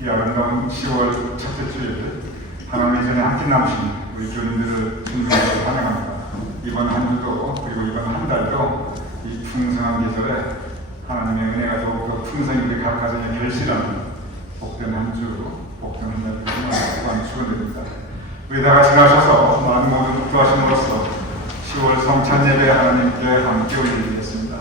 이 아름다운 10월 첫째 주일 하나님의 전에 함께 나오신 우리 교인들을 존중하고 환영합니다. 이번 한 주도 그리고 이번 한 달도 이 풍성한 계절에 하나님의 은혜가 더욱더 풍성히 우리 각 가정에 결실하는 복된 한 주, 복된 한 달 또한 축원드립니다. 우리 다 같이 나오셔서 많은 모든 기도하심으로써 10월 성찬 예배 하나님께 함께 올려드리겠습니다.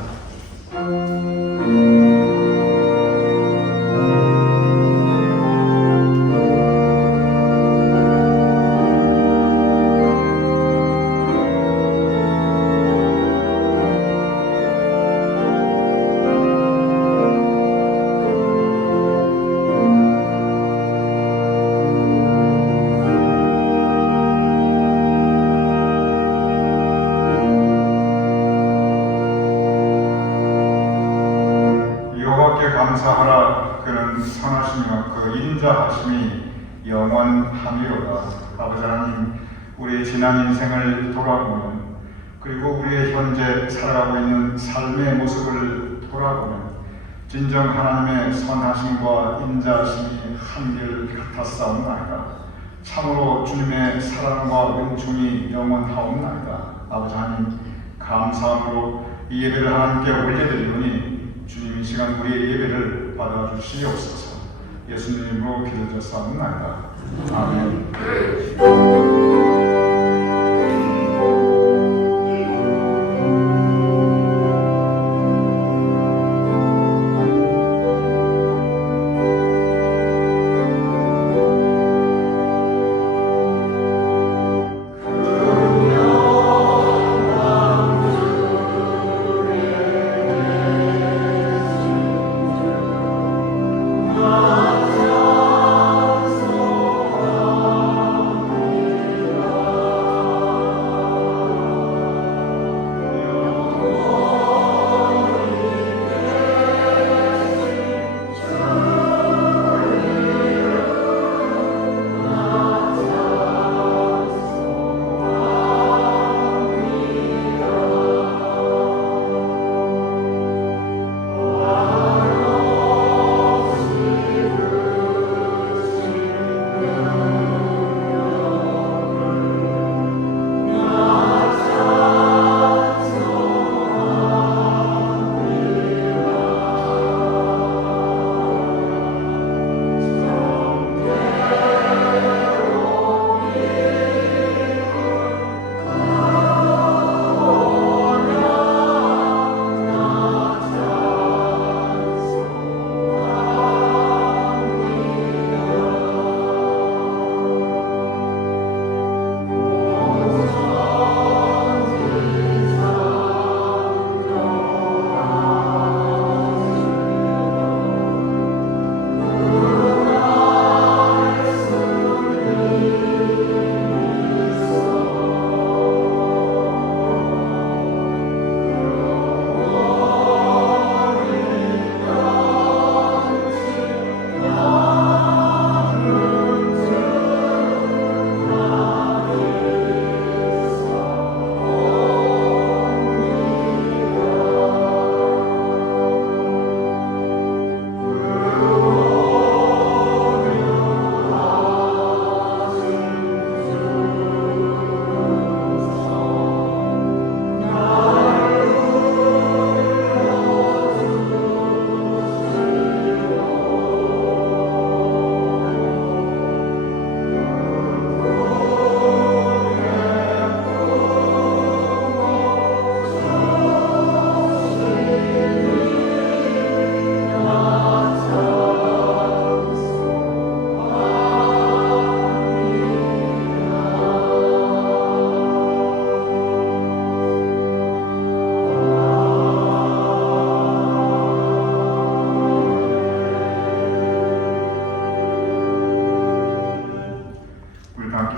감사하라. 그는 선하시며 그 인자하심이 영원하미로다. 아버지 하나님, 우리의 지난 인생을 돌아보면, 그리고 우리의 현재 살아가고 있는 삶의 모습을 돌아보면 진정 하나님의 선하심과 인자하심이 한결 같았사옵나이다. 참으로 주님의 사랑과 은총이 영원하옵나이다. 아버지 하나님, 감사함으로 이 예배를 하나님께 올려드리오니 주님 이 시간 우리의 예배를 받아주시옵소서. 예수님으로 기도드렸사옵나이다. 아멘.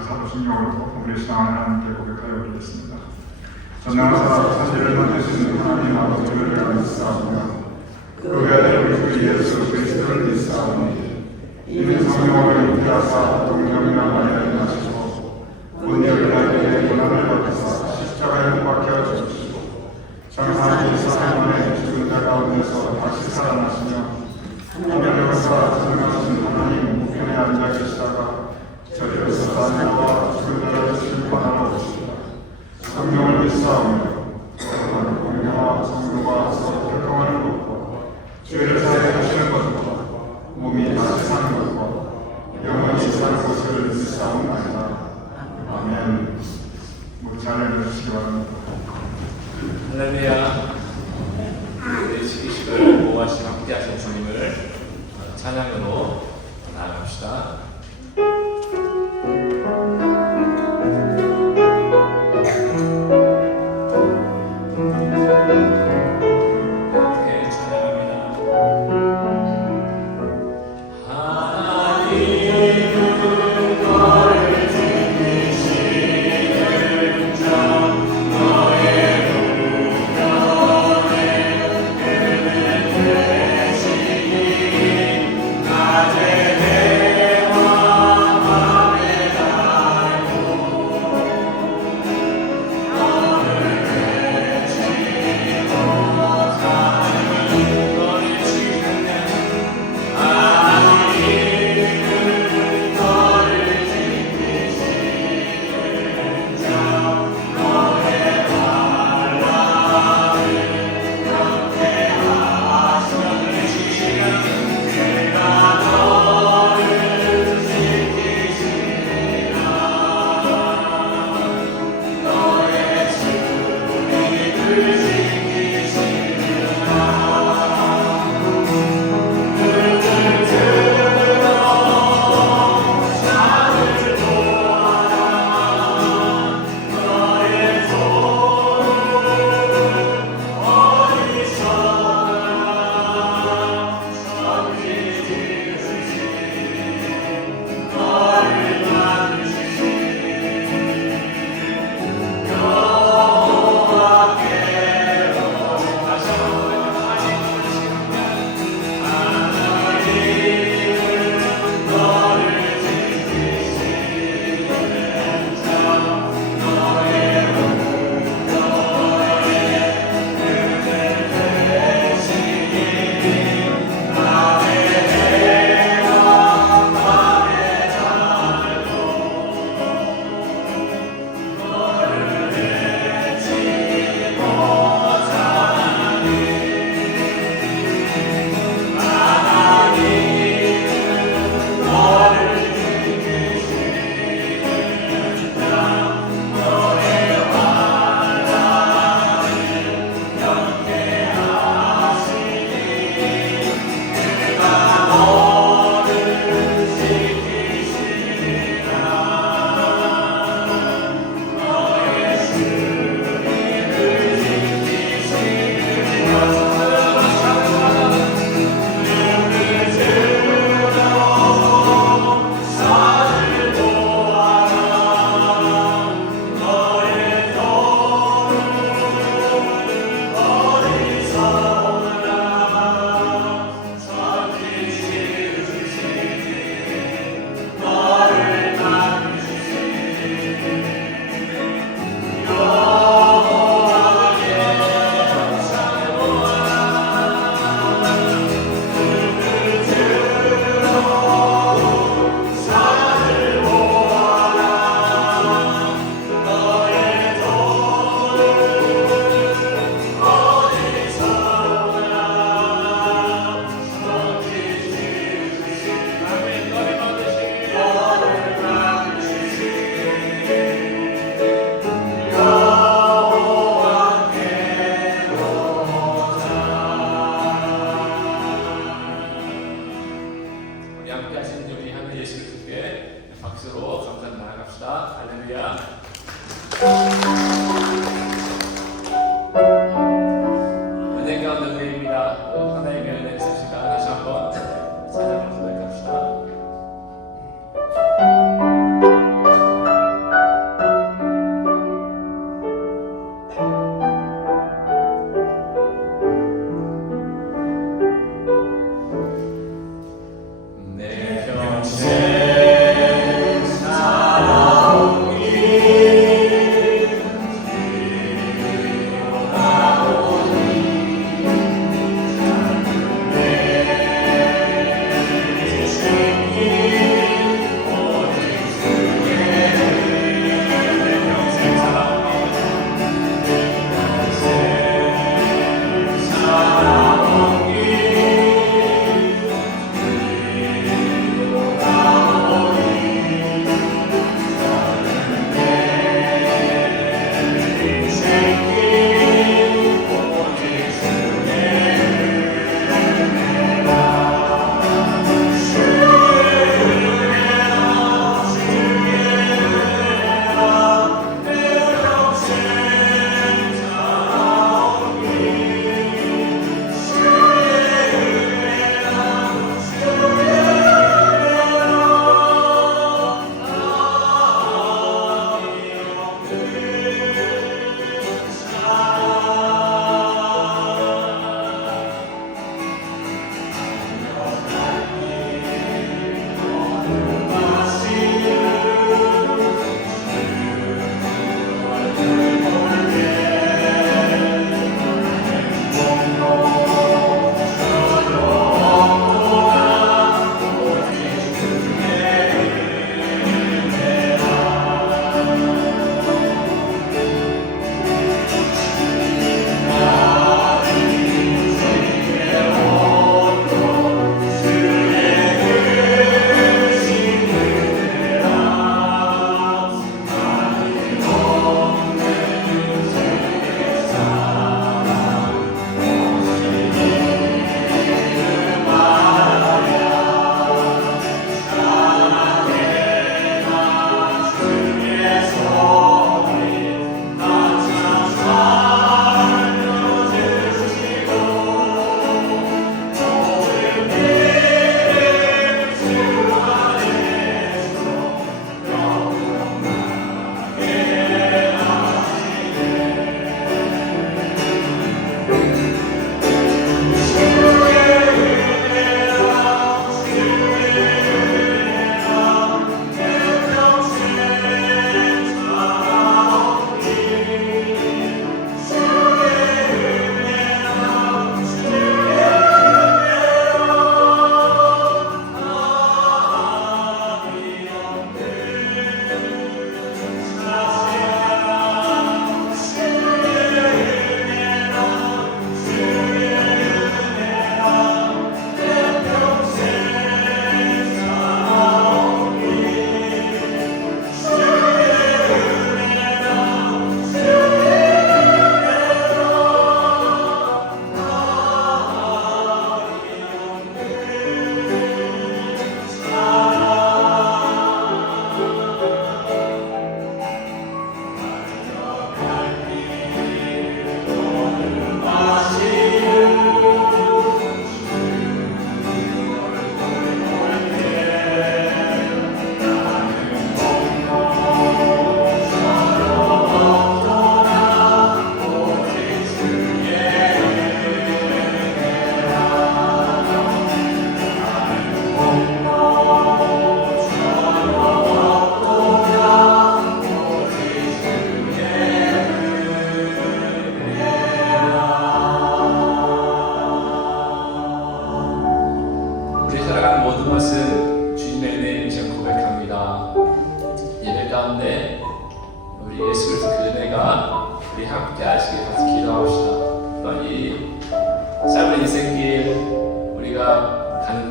사도신경으로 우리의 신앙을 하나님께 고백하여 드리겠습니다. 전능하사 천지를 만드신 하나님 아버지를 믿사오며 그 외아들 우리 주 예수 그리스도를 믿사오니 이는 성령으로 잉태하사 동정이나 마리아를 낳으시고 본디오 빌라도의 고난을 받으사 십자가에 못 박혀 죽으시고 장사한 24일 만에 죽은 자 가운데서 다시 살아나시며 하늘에 가사 전능하신 하나님 우편에 앉아 계시다가 저리로서 사람과 그들을 심판하러 오시리라. 성령을 믿사오며 거룩한 공경과 성도가 서로 활동하는 것과 죄를 사하여 주시는 것과 몸이 다시 사는 것과 영원히 사는 것을 믿사옵나이다. 아멘. 잘 해주시기 바랍니다. 할렐루야. 우리 시기식을 모아시 함께 하신 주님을 찬양으로 나아갑시다. 함께 찬양합니다. 하나님은 너를 지키시는 자 너의 Oh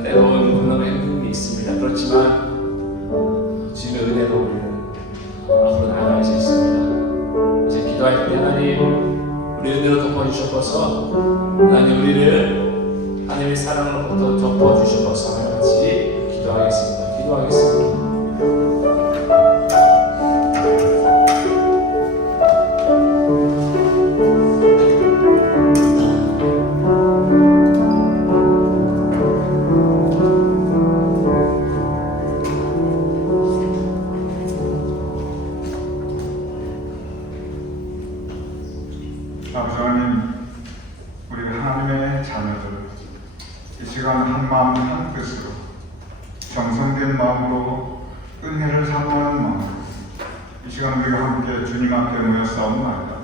때로는 물론 힘듦이 있습니다. 그렇지만 주님의 은혜로 우리는 앞으로 나아갈 수 있습니다. 이제 기도할 때 하나님 우리 은혜로 덮어주셔서 하나님 우리를 하나님의 사랑으로부터 덮어주셔서 같이 기도하겠습니다. 아버지 하나님, 우리 하나님의 자녀들 이 시간 한 마음 한 뜻으로 정성된 마음으로 은혜를 사모하는 마음으로 이 시간 우리가 함께 주님 앞에 모였사옵나이다.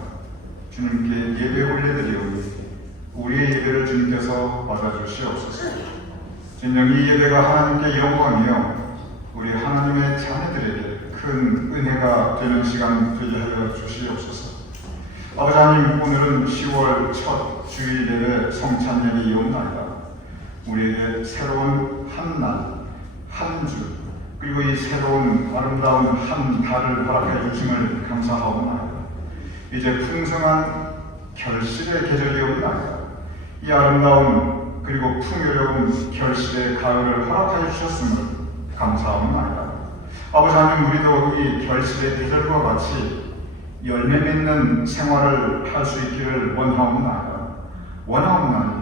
주님께 예배 올려드리오니 우리의 예배를 주님께서 받아주시옵소서. 진정 이 예배가 하나님께 영광이요 우리 하나님의 자녀들에게 큰 은혜가 되는 시간 되게 하여 주시옵소서. 아버지 하나님, 오늘은 10월 첫 주일 예배 성찬예배 이옵나이다. 우리에게 새로운 한 날, 한 주, 그리고 이 새로운 아름다운 한 달을 허락해 주심을 감사하옵나이다. 이제 풍성한 결실의 계절이옵나이다. 이 아름다운 그리고 풍요로운 결실의 가을을 허락해 주셨음을 감사하옵나이다. 아버지 하나님, 우리도 이 결실의 계절과 같이 열매 맺는 생활을 할 수 있기를 원하옵나이다. 원하옵나니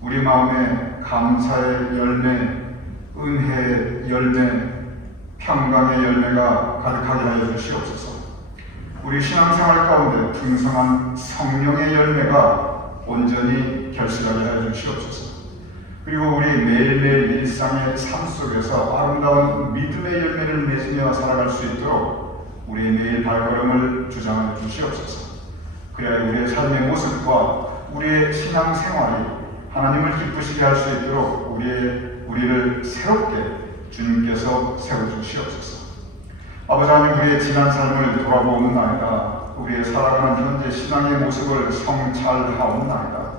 우리 마음에 감사의 열매, 은혜의 열매, 평강의 열매가 가득하게 하여 주시옵소서. 우리 신앙생활 가운데 풍성한 성령의 열매가 온전히 결실하게 하여 주시옵소서. 그리고 우리 매일매일 일상의 삶 속에서 아름다운 믿음의 열매를 맺으며 살아갈 수 있도록 우리의 매일 발걸음을 주장하여 주시옵소서. 그래야 우리의 삶의 모습과 우리의 신앙생활이 하나님을 기쁘시게 할 수 있도록 우리를 새롭게 주님께서 세워주시옵소서. 아버지 하나님, 우리의 지난 삶을 돌아보옵나이다. 우리의 살아가는 현재 신앙의 모습을 성찰하옵나이다.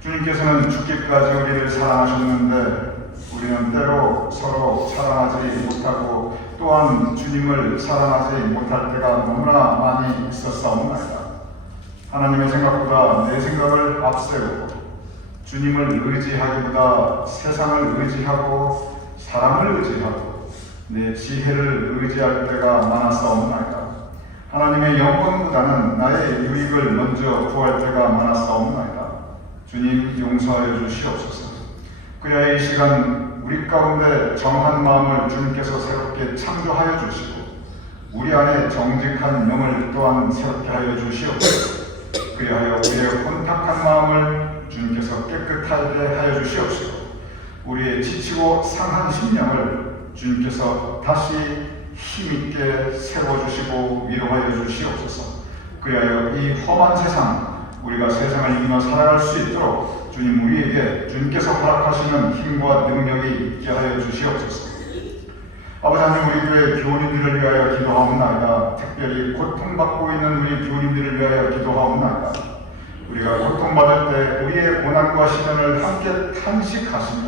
주님께서는 죽기까지 우리를 사랑하셨는데 우리는 때로 서로 사랑하지 못하고 또한 주님을 사랑하지 못할 때가 너무나 많이 있었사옵나이다. 하나님의 생각보다 내 생각을 앞세우고 주님을 의지하기보다 세상을 의지하고 사람을 의지하고 내 지혜를 의지할 때가 많았사옵나이다. 하나님의 영광보다는 나의 유익을 먼저 구할 때가 많았사옵나이다. 주님 용서하여 주시옵소서. 그래야 이 시간 우리 가운데 정한 마음을 주님께서 새롭게 창조하여 주시고 우리 안에 정직한 영을 또한 새롭게 하여 주시옵소서. 그리하여 우리의 혼탁한 마음을 주님께서 깨끗하게 하여 주시옵시고 우리의 지치고 상한 심령을 주님께서 다시 힘있게 세워주시고 위로하여 주시옵소서. 그리하여 이 험한 세상 우리가 세상을 이기며 살아갈 수 있도록 주님 우리에게 주님께서 허락하시는 힘과 능력이 있게 하여 주시옵소서. 아버지 하나님, 우리 교회 교우님들을 위하여 기도하옵나이다. 특별히 고통받고 있는 우리 교우님들을 위하여 기도하옵나이다. 우리가 고통받을 때 우리의 고난과 시련을 함께 탄식하시며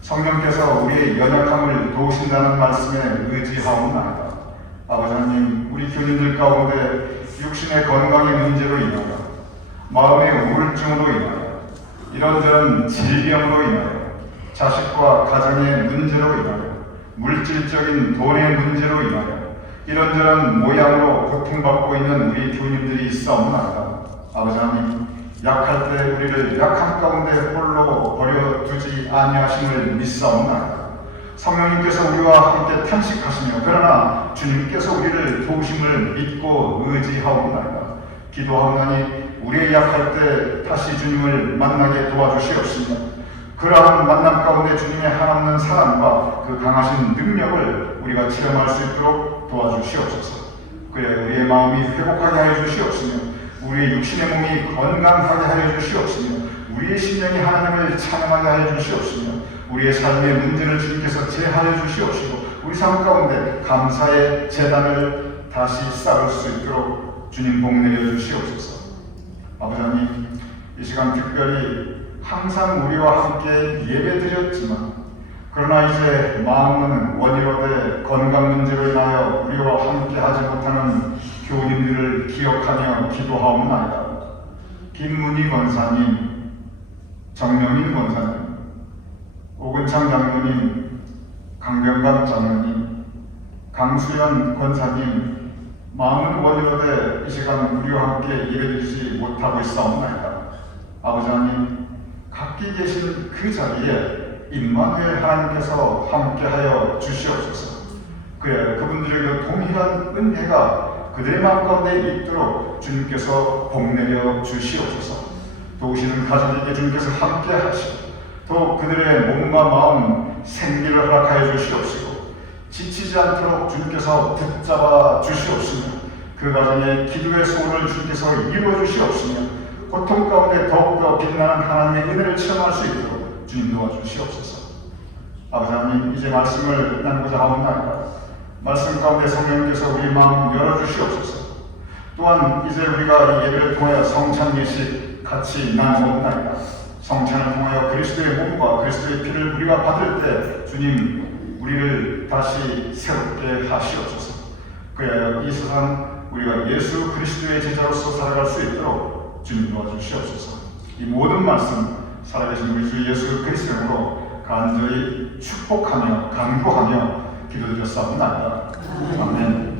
성령께서 우리의 연약함을 도우신다는 말씀에 의지하옵나이다. 아버지 하나님, 우리 교우님들 가운데 육신의 건강의 문제로 인하여 마음의 우울증으로 인하여 이런저런 질병으로 인하여 자식과 가정의 문제로 인하여 물질적인 돈의 문제로 인하여 이런저런 모양으로 고통받고 있는 우리 교우님들이 있사옵나이다. 아버지 하나님, 약할 때 우리를 약한 가운데 홀로 버려두지 아니하심을 믿사옵나이다. 성령님께서 우리와 함께 탄식하시며 그러나 주님께서 우리를 도우심을 믿고 의지하옵나이다. 기도하오나니 우리의 약할 때 다시 주님을 만나게 도와주시옵시며 그러한 만남 가운데 주님의 한없는 사랑과 그 강하신 능력을 우리가 체험할 수 있도록 도와주시옵소서. 그래 우리의 마음이 회복하게 하여 주시옵시며 우리의 육신의 몸이 건강하게 하여 주시옵시며 우리의 심령이 하나님을 찬양하게 하여 주시옵시며 우리의 삶의 문제를 주님께서 제하여 주시옵시고 우리 삶 가운데 감사의 제단을 다시 쌓을 수 있도록 주님 복 내려 주시옵소서. 아버지 하나님, 이 시간 특별히 항상 우리와 함께 예배드렸지만 그러나 이제 마음은 원이로되 건강 문제로 인하여 우리와 함께 하지 못하는 교우님들을 기억하며 기도하옵나이다. 김문희 권사님, 정명인 권사님, 오근창 장로님, 강병관 장로님, 강수연 권사님, 마음은 원이로되 이 시간 우리와 함께 일해주지 못하고 있사옵나이다. 아버지 하나님, 각기 계신 그 자리에 임마누엘 하나님께서 함께하여 주시옵소서. 그래, 그분들에게 동일한 은혜가 그들의 마음 가운데 있도록 주님께서 복내려 주시옵소서. 도우시는 가족에게 주님께서 함께하시고 또 그들의 몸과 마음 생기를 허락하여 주시옵시고 지치지 않도록 주님께서 붙잡아 주시옵시며 그 가정에 기도의 소원을 주님께서 이루어 주시옵시며 고통 가운데 더욱더 빛나는 하나님의 은혜를 체험할 수 있도록 주님 도와주시옵소서. 아버지 하나님, 이제 말씀을 나누고자 하옵나이다. 말씀 가운데 성령께서 우리 마음 열어주시옵소서. 또한 이제 우리가 이 예배를 통하여 성찬 예식 같이 나누옵나이다. 성찬을 통하여 그리스도의 몸과 그리스도의 피를 우리가 받을 때 주님 우리를 다시 새롭게 하시옵소서. 그래야 이 세상 우리가 예수 그리스도의 제자로서 살아갈 수 있도록 주님 도와주시옵소서. 이 모든 말씀 살아계신 우리 주 예수 그리스도로 간절히 축복하며 강구하며 기도드렸사옵나이다. 아멘.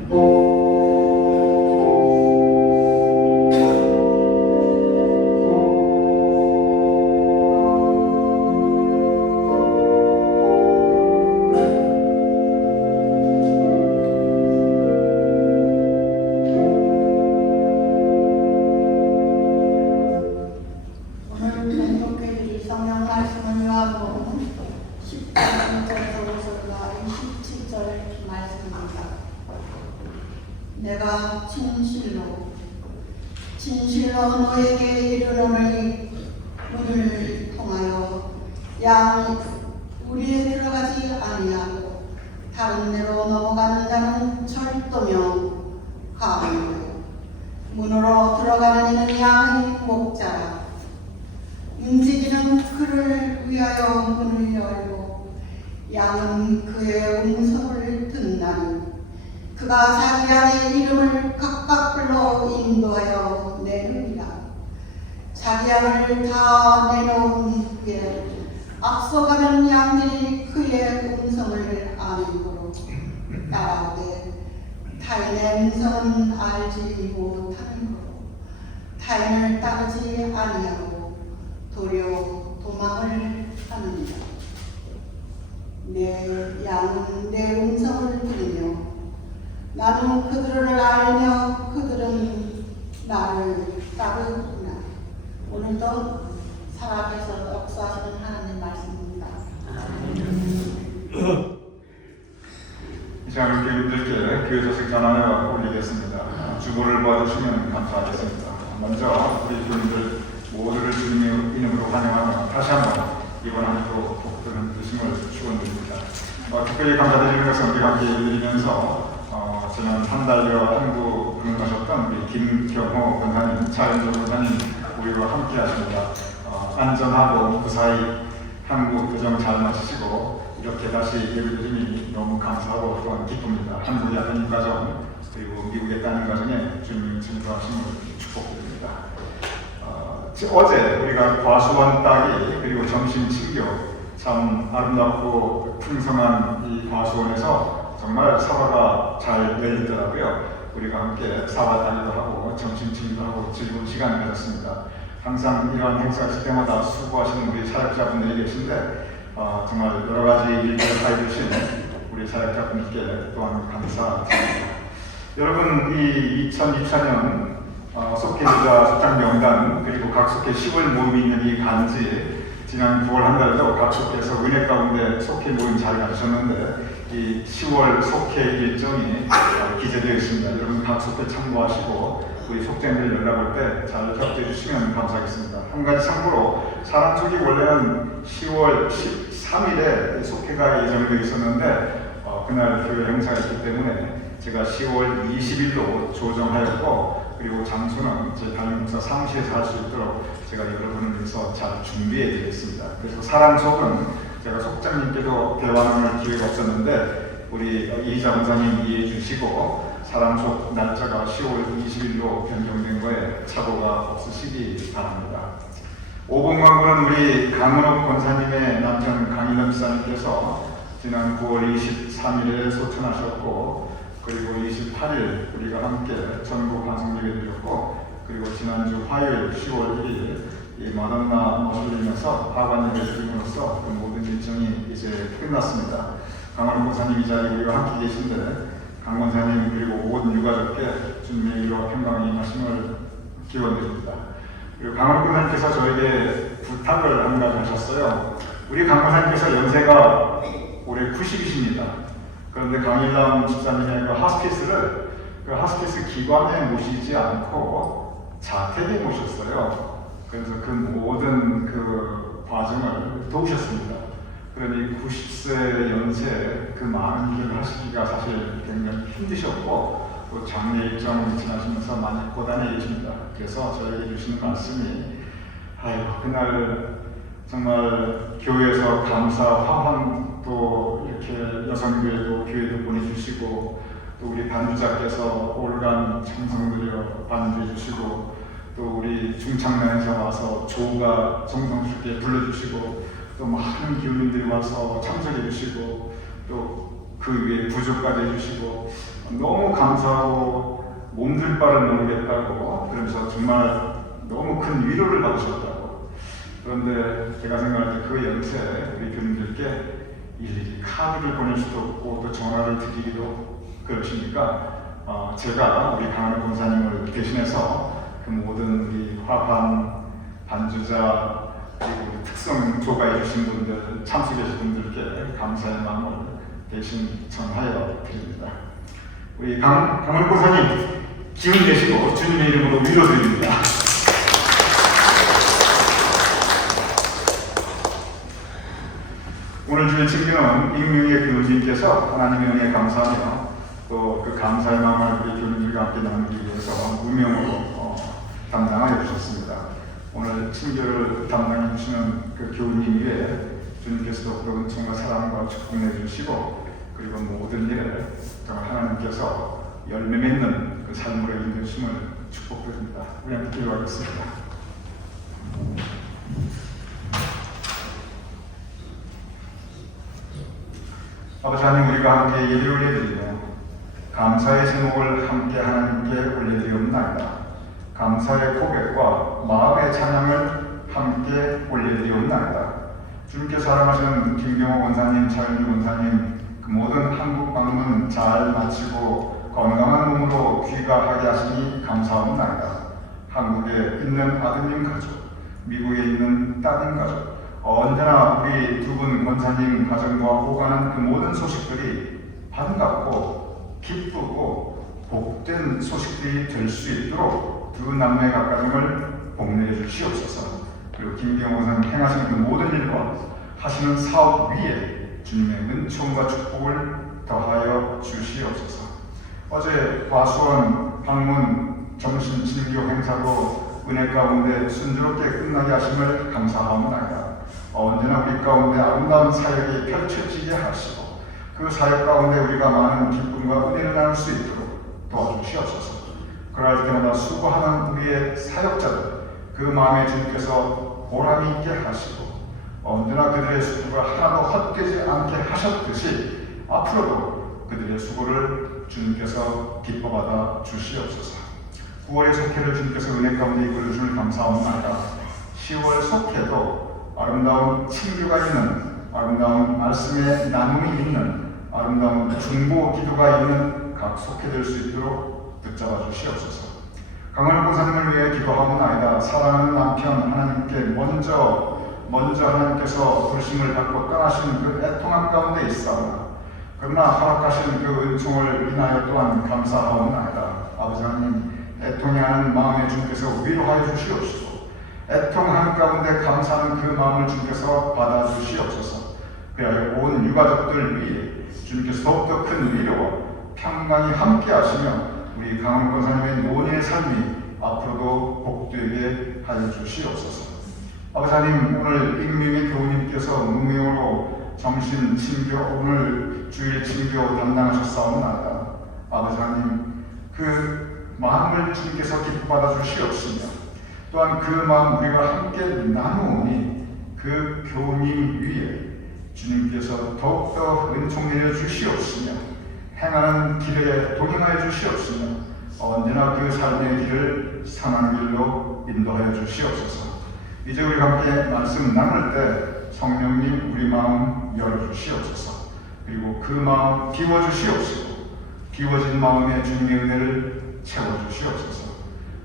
내가 진실로 너에게 이르노니 문을 통하여 양 우리에 들어가지 아니하고 다른 데로 넘어가는 자는 절도며 가문이요 문으로 들어가는 이는 양의 목자라. 움직이는 그를 위하여 문을 열고 양은 그의 음성을 듣나니 그가 자기 안의 이름을 각각 불러 인도하여 내느니라. 자기 양을 다 내놓은 후에 앞서가는 양들이 그의 음성을 아는고로 따라오되 타인의 음성은 알지 못하는 거로 타인을 따르지 아니하고 도리어 도망을 하느니라. 내 양은 내 음성을 들으며 나는 그들을 알며 그들은 나를 따르구나. 오늘도 살아계셔서 역사하시는 하나님 말씀입니다. 이 시간 교인들께 교회 소식 전환을 올리겠습니다. 주보를 모아주시면 감사하겠습니다. 먼저 우리 교인들 모두를 주님의 이름으로 환영하며 다시 한번 이번 한 해도 복들은 주심을 축원드립니다. 특별히 감사드리는 것은 우리 함께 드리면서 지난 한 달여 한국 방문하셨던 우리 김경호 권사님, 차은조 권사님 우리와 함께 하십니다. 안전하고 무사히 한국 여정 잘 마치시고 이렇게 다시 예배드리니 너무 감사하고 또한 기쁩니다. 한국의 아드님 가정 그리고 미국의 따님 가정에 주님 증거하심을 축복드립니다. 어제 우리가 과수원 따기 그리고 점심 친교 참 아름답고 풍성한 이 과수원에서 정말 사과가 잘 열리더라고요. 우리가 함께 사과 따기도 하고 점심 친구도 하고 즐거운 시간을 가졌습니다. 항상 이러한 행사가 있을 때마다 수고하시는 우리 사역자분들이 계신데 정말 여러 가지 일들을 해주신 우리 사역자분들께 또한 감사드립니다. 여러분, 이 2024년 속회주자 숙장명단 그리고 각 속회 10월 모임이 있는 이 간지 지난 9월 한 달도 각 속회에서 은혜 가운데 속회 모임 잘 가르쳤는데 이 10월 속회 일정이 기재되어 있습니다. 여러분 각 속회 참고하시고 우리 속장들 연락 올 때 잘 협조해 주시면 감사하겠습니다. 한 가지 참고로 사랑쪽이 원래는 10월 13일에 속회가 예정이 되어 있었는데 그날 교회 행사가 있기 때문에 제가 10월 20일로 조정하였고 그리고 장소는 제 담임 목사 사무실에서 할 수 있도록 제가 여러분을 위해서 잘 준비해 드리겠습니다. 그래서 사랑속은 제가 속장님께도 대화를 기회가 없었는데 우리 이희자 원사님 이해해 주시고 사랑속 날짜가 10월 20일로 변경된 거에 착오가 없으시기 바랍니다. 5번 광고는 우리 강은옥 권사님의 남편 강일남 지사님께서 지난 9월 23일에 소천하셨고 그리고 28일 우리가 함께 전국 방송 예배 드렸고 그리고 지난주 화요일 10월 1일 이 마돈나 머슬림에서 하관 예배 드림으로써 그 모든 일정이 이제 끝났습니다. 강원호 권사님 이 자리에 우리가 함께 계신데 강 권사님 그리고 온 유가족께 주님의 이로 평강의 임하심을 기원드립니다. 그리고 강원호 권사님께서 저에게 부탁을 한 가지 하셨어요. 우리 강 권사님께서 연세가 올해 90이십니다. 그런데 강일남 집사님의 그 하스피스 기관에 모시지 않고 자택에 모셨어요. 그래서 그 모든 그 과정을 도우셨습니다. 그러니 90세 연세에 그 많은 일을 하시기가 사실 굉장히 힘드셨고 또 장례 일정을 지나시면서 많이 고단해 계십니다. 그래서 저에게 주시는 말씀이 그날 정말 교회에서 감사 화환도 이렇게 여성교회도 교회도 보내주시고 또 우리 반주자께서 올간 청성들여 반주해 주시고 또 우리 중창단에서 와서 조가 정성스럽게 불러주시고 또 많은 기울님들이 와서 참석해 주시고 또 그 위에 부조까지 해주시고 너무 감사하고 몸둘 바를 모르겠다고 그러면서 정말 너무 큰 위로를 받으셨다고. 그런데 제가 생각할 때 그 연세에 우리 교님들께 일일이 카드를 보낼 수도 없고 또 전화를 드리기도 그러시니까 제가 우리 강원호 권사님을 대신해서 그 모든 우리 화반 반주자 그리고 특성 조가해 주신 분들 참석해 주신 분들께 감사의 마음을 대신 전하여 드립니다. 우리 강원호 권사님 기운 내시고 주님의 이름으로 위로드립니다. 오늘 주의 친구는 익명의 교우님께서 하나님의 은혜에 감사하며 또 그 감사의 마음을 우리 교우님들과 함께 나누기 위해서 무명으로 담당하여 주셨습니다. 오늘 친교를 담당해 주시는 그 교우님 위에 주님께서도 그 은총과 사랑과 축복 내주시고 그리고 모든 일을 정말 하나님께서 열매 맺는 그 삶으로 인도심을 축복드립니다. 우리 함께 기도하겠습니다. 아버지 하나님 우리가 함께 예배 올려드리며 감사의 제목을 함께 하나님께 올려드리옵나이다. 감사의 고백과 마음의 찬양을 함께 올려드리옵나이다. 주님께 사랑하시는 김경호 권사님, 차윤주 권사님 그 모든 한국 방문 잘 마치고 건강한 몸으로 귀가하게 하시니 감사합니다. 한국에 있는 아드님 가족, 미국에 있는 따님 가족 언제나 우리 두 분 권사님 가정과 오가는 그 모든 소식들이 반갑고 기쁘고 복된 소식들이 될 수 있도록 두 남매 가정을 복내해 주시옵소서. 그리고 김경호 권사님 행하시는 그 모든 일과 하시는 사업 위에 주님의 은총과 축복을 더하여 주시옵소서. 어제 과수원 방문 정신진료 행사로 은혜 가운데 순조롭게 끝나게 하심을 감사합니다. 언제나 우리 가운데 아름다운 사역이 펼쳐지게 하시고 그 사역 가운데 우리가 많은 기쁨과 은혜를 나눌 수 있도록 도와주시옵소서. 그럴 때마다 수고하는 우리의 사역자들 그 마음에 주님께서 보람이 있게 하시고 언제나 그들의 수고가 하나도 헛되지 않게 하셨듯이 앞으로도 그들의 수고를 주님께서 기뻐받아 주시옵소서. 9월의 속회를 주님께서 은혜 가운데 이끌어주심을 감사합니다. 10월 속회도 아름다운 친교가 있는 아름다운 말씀의 나눔이 있는 아름다운 중보 기도가 있는 각 속회될 수 있도록 붙잡아 주시옵소서. 강원호 권사님을 위해 기도하옵나이다. 사랑하는 남편 하나님께 먼저 하나님께서 불심을 받고 떠나신 그 애통함 가운데 있사오나 그러나 허락하신 그 은총을 인하여 또한 감사하옵나이다. 아버지 하나님 애통해 하는 마음에 주님께서 위로하여 주시옵시고 애통함 가운데 감사하는 그 마음을 주님께서 받아주시옵소서. 그리하여 온 유가족들 위에 주님께서 더욱더 큰 위로와 평강이 함께 하시며 우리 강원호 권사님의 노년의 삶이 앞으로도 복되게 하여 주시옵소서. 아버사님, 오늘 익명의 교우님께서 무명으로 정신 친교, 오늘 주일 친교 담당하셨사옵나이다. 아버사님, 그 마음을 주님께서 기뻐받아 주시옵시며 또한 그 마음 우리가 함께 나누니 그 교우님 위에 주님께서 더욱더 은총 내려 주시옵시며 행하는 길에 동행하여 주시옵시며 언제나 그 삶의 길을 선한 길로 인도하여 주시옵소서. 이제 우리가 함께 말씀 나눌 때 성령님 우리 마음 열어주시옵소서. 그리고 그 마음 비워주시옵시고 비워진 마음에 주님의 은혜를 채워주시옵소서.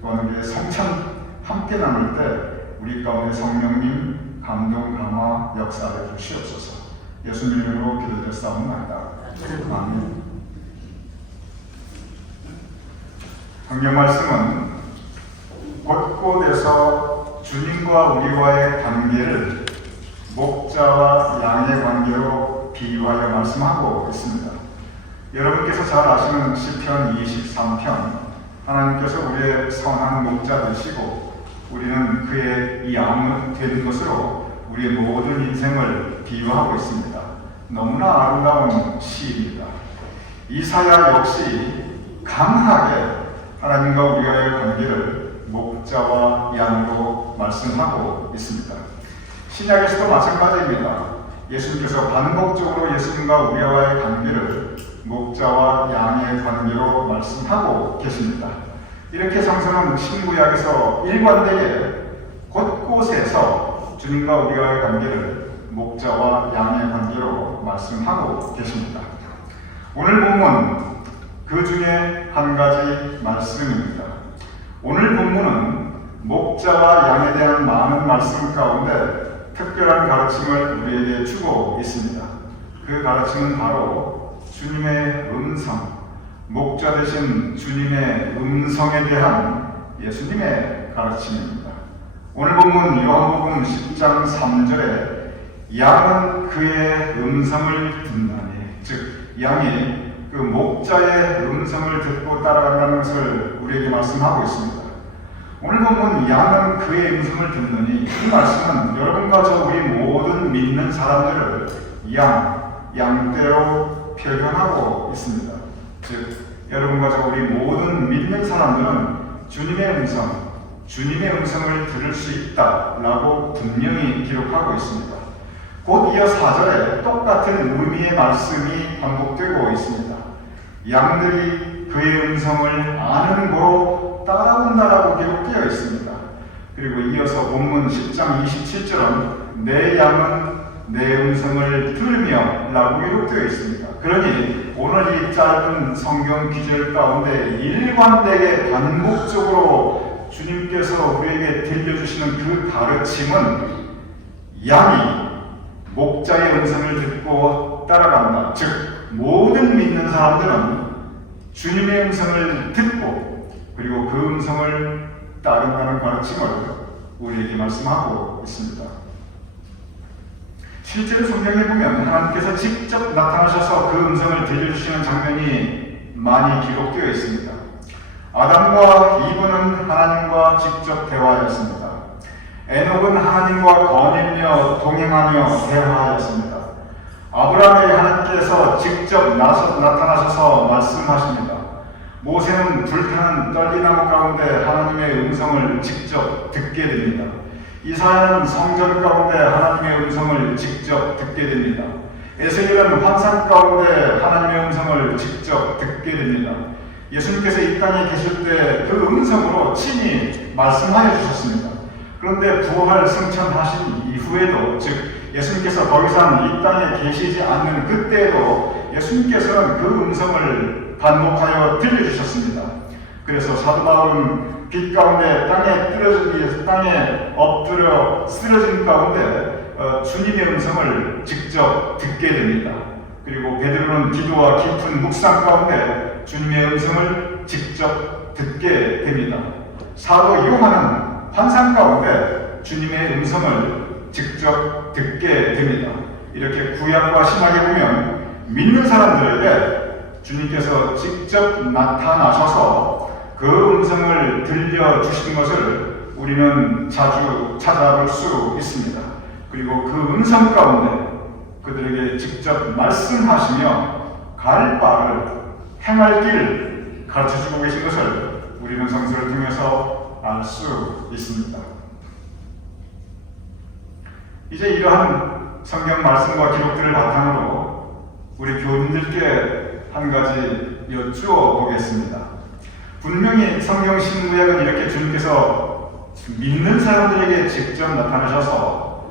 또한 우리의 성찬 함께 나눌 때 우리 가운데 성령님 감동 감화 역사해 주시옵소서. 예수님 이름으로 기도드렸사옵나이다. 아멘. 성경 말씀은 곳곳에서 주님과 우리와의 관계를 목자와 양의 관계로 비유하여 말씀하고 있습니다. 여러분께서 잘 아시는 시편 23편, 하나님께서 우리의 선한 목자 되시고 우리는 그의 양은 된 것으로 우리의 모든 인생을 비유하고 있습니다. 너무나 아름다운 시입니다. 이사야 역시 강하게 하나님과 우리와의 관계를 목자와 양으로 말씀하고 있습니다. 신약에서도 마찬가지입니다. 예수님께서 반복적으로 예수님과 우리와의 관계를 목자와 양의 관계로 말씀하고 계십니다. 이렇게 성서는 신구약에서 일관되게 곳곳에서 주님과 우리와의 관계를 목자와 양의 관계로 말씀하고 계십니다. 오늘 본문 그 중에 한 가지 말씀입니다. 오늘 본문은 목자와 양에 대한 많은 말씀 가운데 특별한 가르침을 우리에게 주고 있습니다. 그 가르침은 바로 주님의 음성, 목자 되신 주님의 음성에 대한 예수님의 가르침입니다. 오늘 본문 요한복음 10장 3절에 양은 그의 음성을 듣나니, 즉 양이 그 목자의 음성을 듣고 따라간다는 것을 우리에게 말씀하고 있습니다. 오늘 보면 양은 그의 음성을 듣느니, 이 말씀은 여러분과 저 우리 모든 믿는 사람들을 양떼로 표현하고 있습니다. 즉 여러분과 저 우리 모든 믿는 사람들은 주님의 음성을 들을 수 있다라고 분명히 기록하고 있습니다. 곧 이어 4절에 똑같은 의미의 말씀이 반복되고 있습니다. 양들이 그의 음성을 아는 고로 따라온다라고 기록되어 있습니다. 그리고 이어서 본문 10장 27절은 내 양은 내 음성을 들으며 라고 기록되어 있습니다. 그러니 오늘 이 짧은 성경 기절 가운데 일관되게 반복적으로 주님께서 우리에게 들려주시는 그 가르침은 양이 목자의 음성을 듣고 따라간다. 즉 모든 믿는 사람들은 주님의 음성을 듣고 그리고 그 음성을 따른다는 가르침을 우리에게 말씀하고 있습니다. 실제로 성경에 보면 하나님께서 직접 나타나셔서 그 음성을 들려주시는 장면이 많이 기록되어 있습니다. 아담과 이브는 하나님과 직접 대화하였습니다. 에녹은 하나님과 거닐며 동행하며 대화하였습니다. 아브라함에게 하나님께서 직접 나타나셔서 말씀하십니다. 모세는 불타는 떨기나무 가운데 하나님의 음성을 직접 듣게 됩니다. 이사야는 성전 가운데 하나님의 음성을 직접 듣게 됩니다. 에스겔은 환상 가운데 하나님의 음성을 직접 듣게 됩니다. 예수님께서 이 땅에 계실 때 그 음성으로 친히 말씀하여 주셨습니다. 그런데 부활 승천하신 이후에도, 즉 예수님께서 더 이상 이 땅에 계시지 않는 그때에도 예수님께서는 그 음성을 반복하여 들려주셨습니다. 그래서 사도 바울은 빛 가운데 땅에 엎드려 쓰러진 가운데 주님의 음성을 직접 듣게 됩니다. 그리고 베드로는 기도와 깊은 묵상 가운데 주님의 음성을 직접 듣게 됩니다. 사도 요한은 환상 가운데 주님의 음성을 직접 듣게 됩니다. 이렇게 구약과 신약에 보면 믿는 사람들에게 주님께서 직접 나타나셔서 그 음성을 들려주신 것을 우리는 자주 찾아볼 수 있습니다. 그리고 그 음성 가운데 그들에게 직접 말씀하시며 갈 바를 행할 길을 가르쳐주고 계신 것을 우리는 성서를 통해서 알 수 있습니다. 이제 이러한 성경 말씀과 기록들을 바탕으로 우리 교인들께 한 가지 여쭈어 보겠습니다. 분명히 성경 신구약은 이렇게 주님께서 믿는 사람들에게 직접 나타나셔서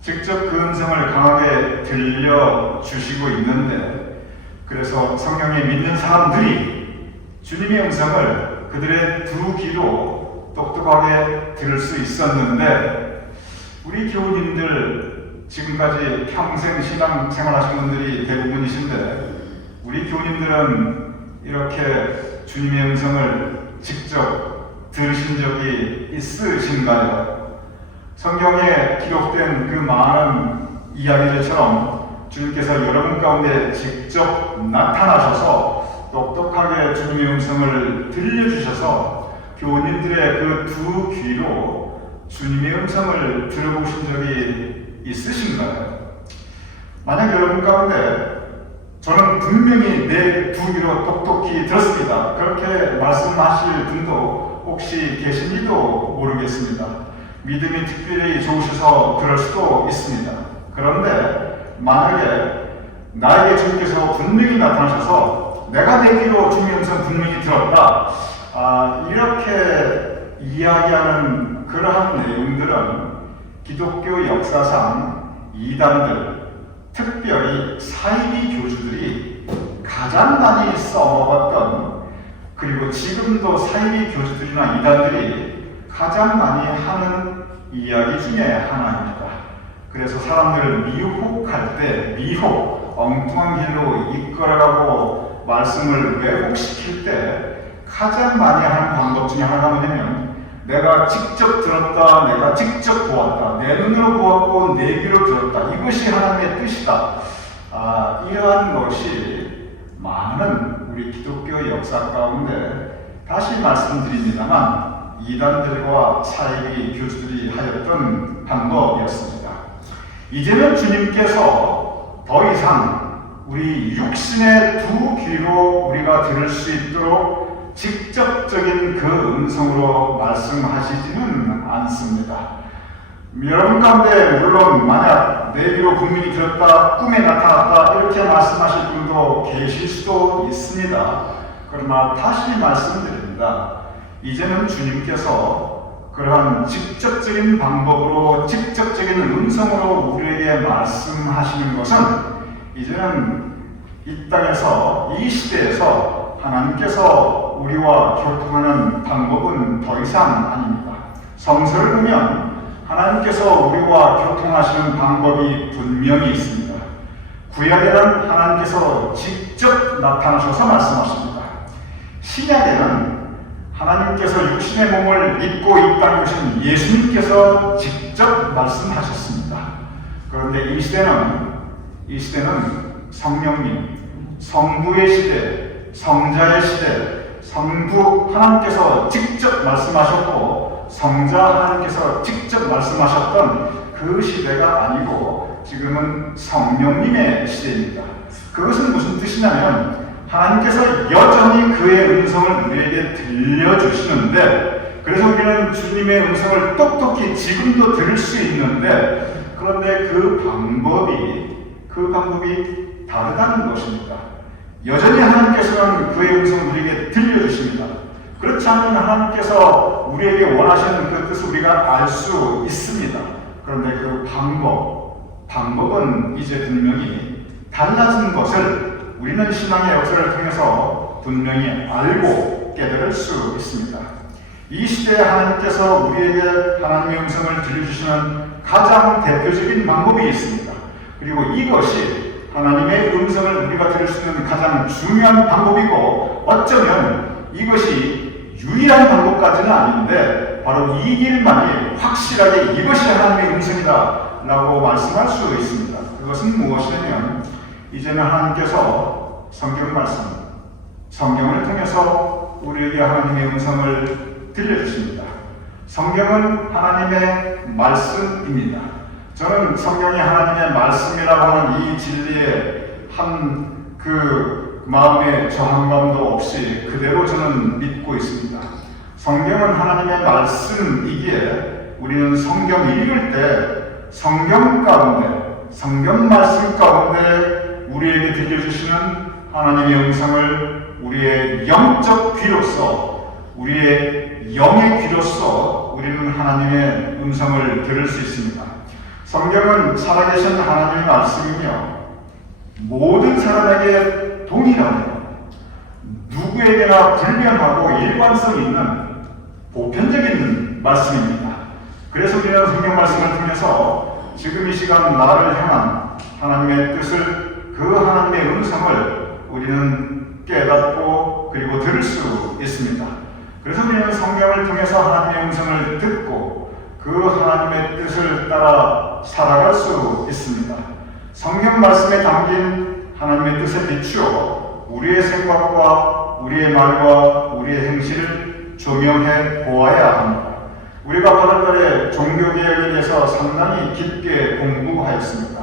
직접 그 음성을 강하게 들려주시고 있는데, 그래서 성경에 믿는 사람들이 주님의 음성을 그들의 두 귀로 똑똑하게 들을 수 있었는데, 우리 교우님들 지금까지 평생 신앙 생활하신 분들이 대부분이신데, 우리 교우님들은 이렇게 주님의 음성을 직접 들으신 적이 있으신가요? 성경에 기록된 그 많은 이야기들처럼 주님께서 여러분 가운데 직접 나타나셔서 똑똑하게 주님의 음성을 들려주셔서 교우님들의 그 두 귀로 주님의 음성을 들어보신 적이 있으신가요? 만약 여러분 가운데 저는 분명히 내 두 귀로 똑똑히 들었습니다, 그렇게 말씀하실 분도 혹시 계신지도 모르겠습니다. 믿음이 특별히 좋으셔서 그럴 수도 있습니다. 그런데 만약에 나에게 주님께서 분명히 나타나셔서 내가 내 귀로 주님의 음성 분명히 들었다, 이렇게 이야기하는 그러한 내용들은 기독교 역사상 이단들, 특별히 사이비 교주들이 가장 많이 써먹었던, 그리고 지금도 사이비 교주들이나 이단들이 가장 많이 하는 이야기 중에 하나입니다. 그래서 사람들을 미혹할 때, 엉뚱한 길로 이끌어가고 말씀을 왜곡시킬 때 가장 많이 하는 방법 중에 하나가 뭐냐면, 내가 직접 들었다, 내가 직접 보았다, 내 눈으로 보았고 내 귀로 들었다, 이것이 하나님의 뜻이다. 이러한 것이 많은 우리 기독교 역사 가운데, 다시 말씀드립니다만, 이단들과 사이비 교주들이 하였던 방법이었습니다. 이제는 주님께서 더 이상 우리 육신의 두 귀로 우리가 들을 수 있도록 직접적인 그 음성으로 말씀하시지는 않습니다. 여러분 가운데 물론 만약 내 귀로 분명히 들었다, 꿈에 나타났다, 이렇게 말씀하실 분도 계실 수도 있습니다. 그러나 다시 말씀드립니다. 이제는 주님께서 그러한 직접적인 방법으로, 직접적인 음성으로 우리에게 말씀하시는 것은 이제는 이 땅에서, 이 시대에서 하나님께서 우리와 교통하는 방법은 더 이상 아닙니다. 성서를 보면 하나님께서 우리와 교통하시는 방법이 분명히 있습니다. 구약에는 하나님께서 직접 나타나셔서 말씀하십니다. 신약에는 하나님께서 육신의 몸을 입고 이 땅에 오신 예수님께서 직접 말씀하셨습니다. 그런데 이 시대는 성령님, 성부의 시대, 성자의 시대, 성부 하나님께서 직접 말씀하셨고 성자 하나님께서 직접 말씀하셨던 그 시대가 아니고 지금은 성령님의 시대입니다. 그것은 무슨 뜻이냐면, 하나님께서 여전히 그의 음성을 우리에게 들려주시는데, 그래서 우리는 주님의 음성을 똑똑히 지금도 들을 수 있는데, 그런데 그 방법이 다르다는 것입니다. 여전히 하나님께서는 그의 음성을 우리에게 들려주십니다. 그렇지 않으면 하나님께서 우리에게 원하시는 그 뜻을 우리가 알 수 있습니다. 그런데 그 방법은 이제 분명히 달라진 것을 우리는 신앙의 역사를 통해서 분명히 알고 깨달을 수 있습니다. 이 시대에 하나님께서 우리에게 하나님의 음성을 들려주시는 가장 대표적인 방법이 있습니다. 그리고 이것이 하나님의 음성을 우리가 들을 수 있는 가장 중요한 방법이고, 어쩌면 이것이 유일한 방법까지는 아닌데 바로 이 길만이 확실하게 이것이 하나님의 음성이다 라고 말씀할 수 있습니다. 그것은 무엇이냐면, 이제는 하나님께서 성경을 통해서 우리에게 하나님의 음성을 들려주십니다. 성경은 하나님의 말씀입니다. 저는 성경이 하나님의 말씀이라고 하는 이 진리에 한 그 마음의 저항감도 없이 그대로 저는 믿고 있습니다. 성경은 하나님의 말씀이기에 우리는 성경 읽을 때 성경 가운데, 성경 말씀 가운데 우리에게 들려주시는 하나님의 음성을 우리의 영적 귀로서, 우리의 영의 귀로서 우리는 하나님의 음성을 들을 수 있습니다. 성경은 살아계신 하나님의 말씀이며 모든 사람에게 동일하며 누구에게나 불변하고 일관성 있는 보편적인 말씀입니다. 그래서 우리는 성경 말씀을 통해서 지금 이 시간 나를 향한 하나님의 뜻을, 그 하나님의 음성을 우리는 깨닫고 그리고 들을 수 있습니다. 그래서 우리는 성경을 통해서 하나님의 음성을 듣고 그 하나님의 뜻을 따라 살아갈 수 있습니다. 성경 말씀에 담긴 하나님의 뜻에 비추어 우리의 생각과 우리의 말과 우리의 행실을 조명해 보아야 합니다. 우리가 8월달에 종교개혁에 대해서 상당히 깊게 공부하였습니다.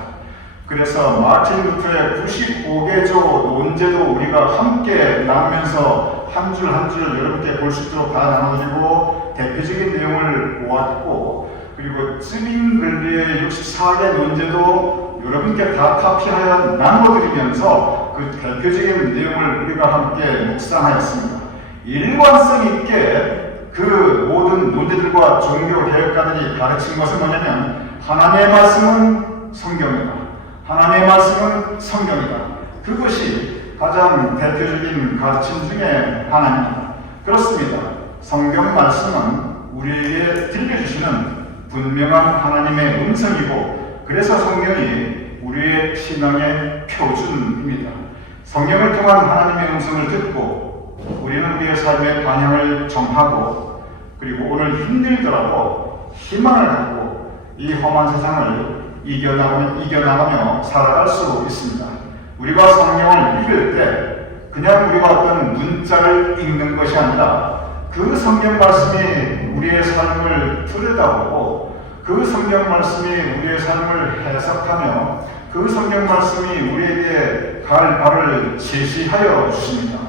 그래서 마틴 루터의 95개조 논제도 우리가 함께 나누면서 한 줄 한 줄 여러분께 볼 수 있도록 다 나눠드리고 대표적인 내용을 보았고, 그리고 쯔빙글리의 64개 논제도 여러분께 다 카피하여 나눠드리면서 그 대표적인 내용을 우리가 함께 묵상하였습니다. 일관성 있게 그 모든 논제들과 종교개혁가들이 가르친 것은 뭐냐면 하나님의 말씀은 성경이다. 하나님의 말씀은 성경이다. 그것이 가장 대표적인 가르침 중에 하나입니다. 그렇습니다. 성경 말씀은 우리에게 들려주시는 분명한 하나님의 음성이고, 그래서 성경이 우리의 신앙의 표준입니다. 성경을 통한 하나님의 음성을 듣고 우리는 우리의 삶의 방향을 정하고, 그리고 오늘 힘들더라도 희망을 갖고 이 험한 세상을 이겨나가며 살아갈 수 있습니다. 우리가 성경을 읽을 때 그냥 우리가 어떤 문자를 읽는 것이 아니라 그 성경 말씀이 우리의 삶을 들여다보고 그 성경 말씀이 우리의 삶을 해석하며 그 성경 말씀이 우리에게 갈 바를 제시하여 주십니다.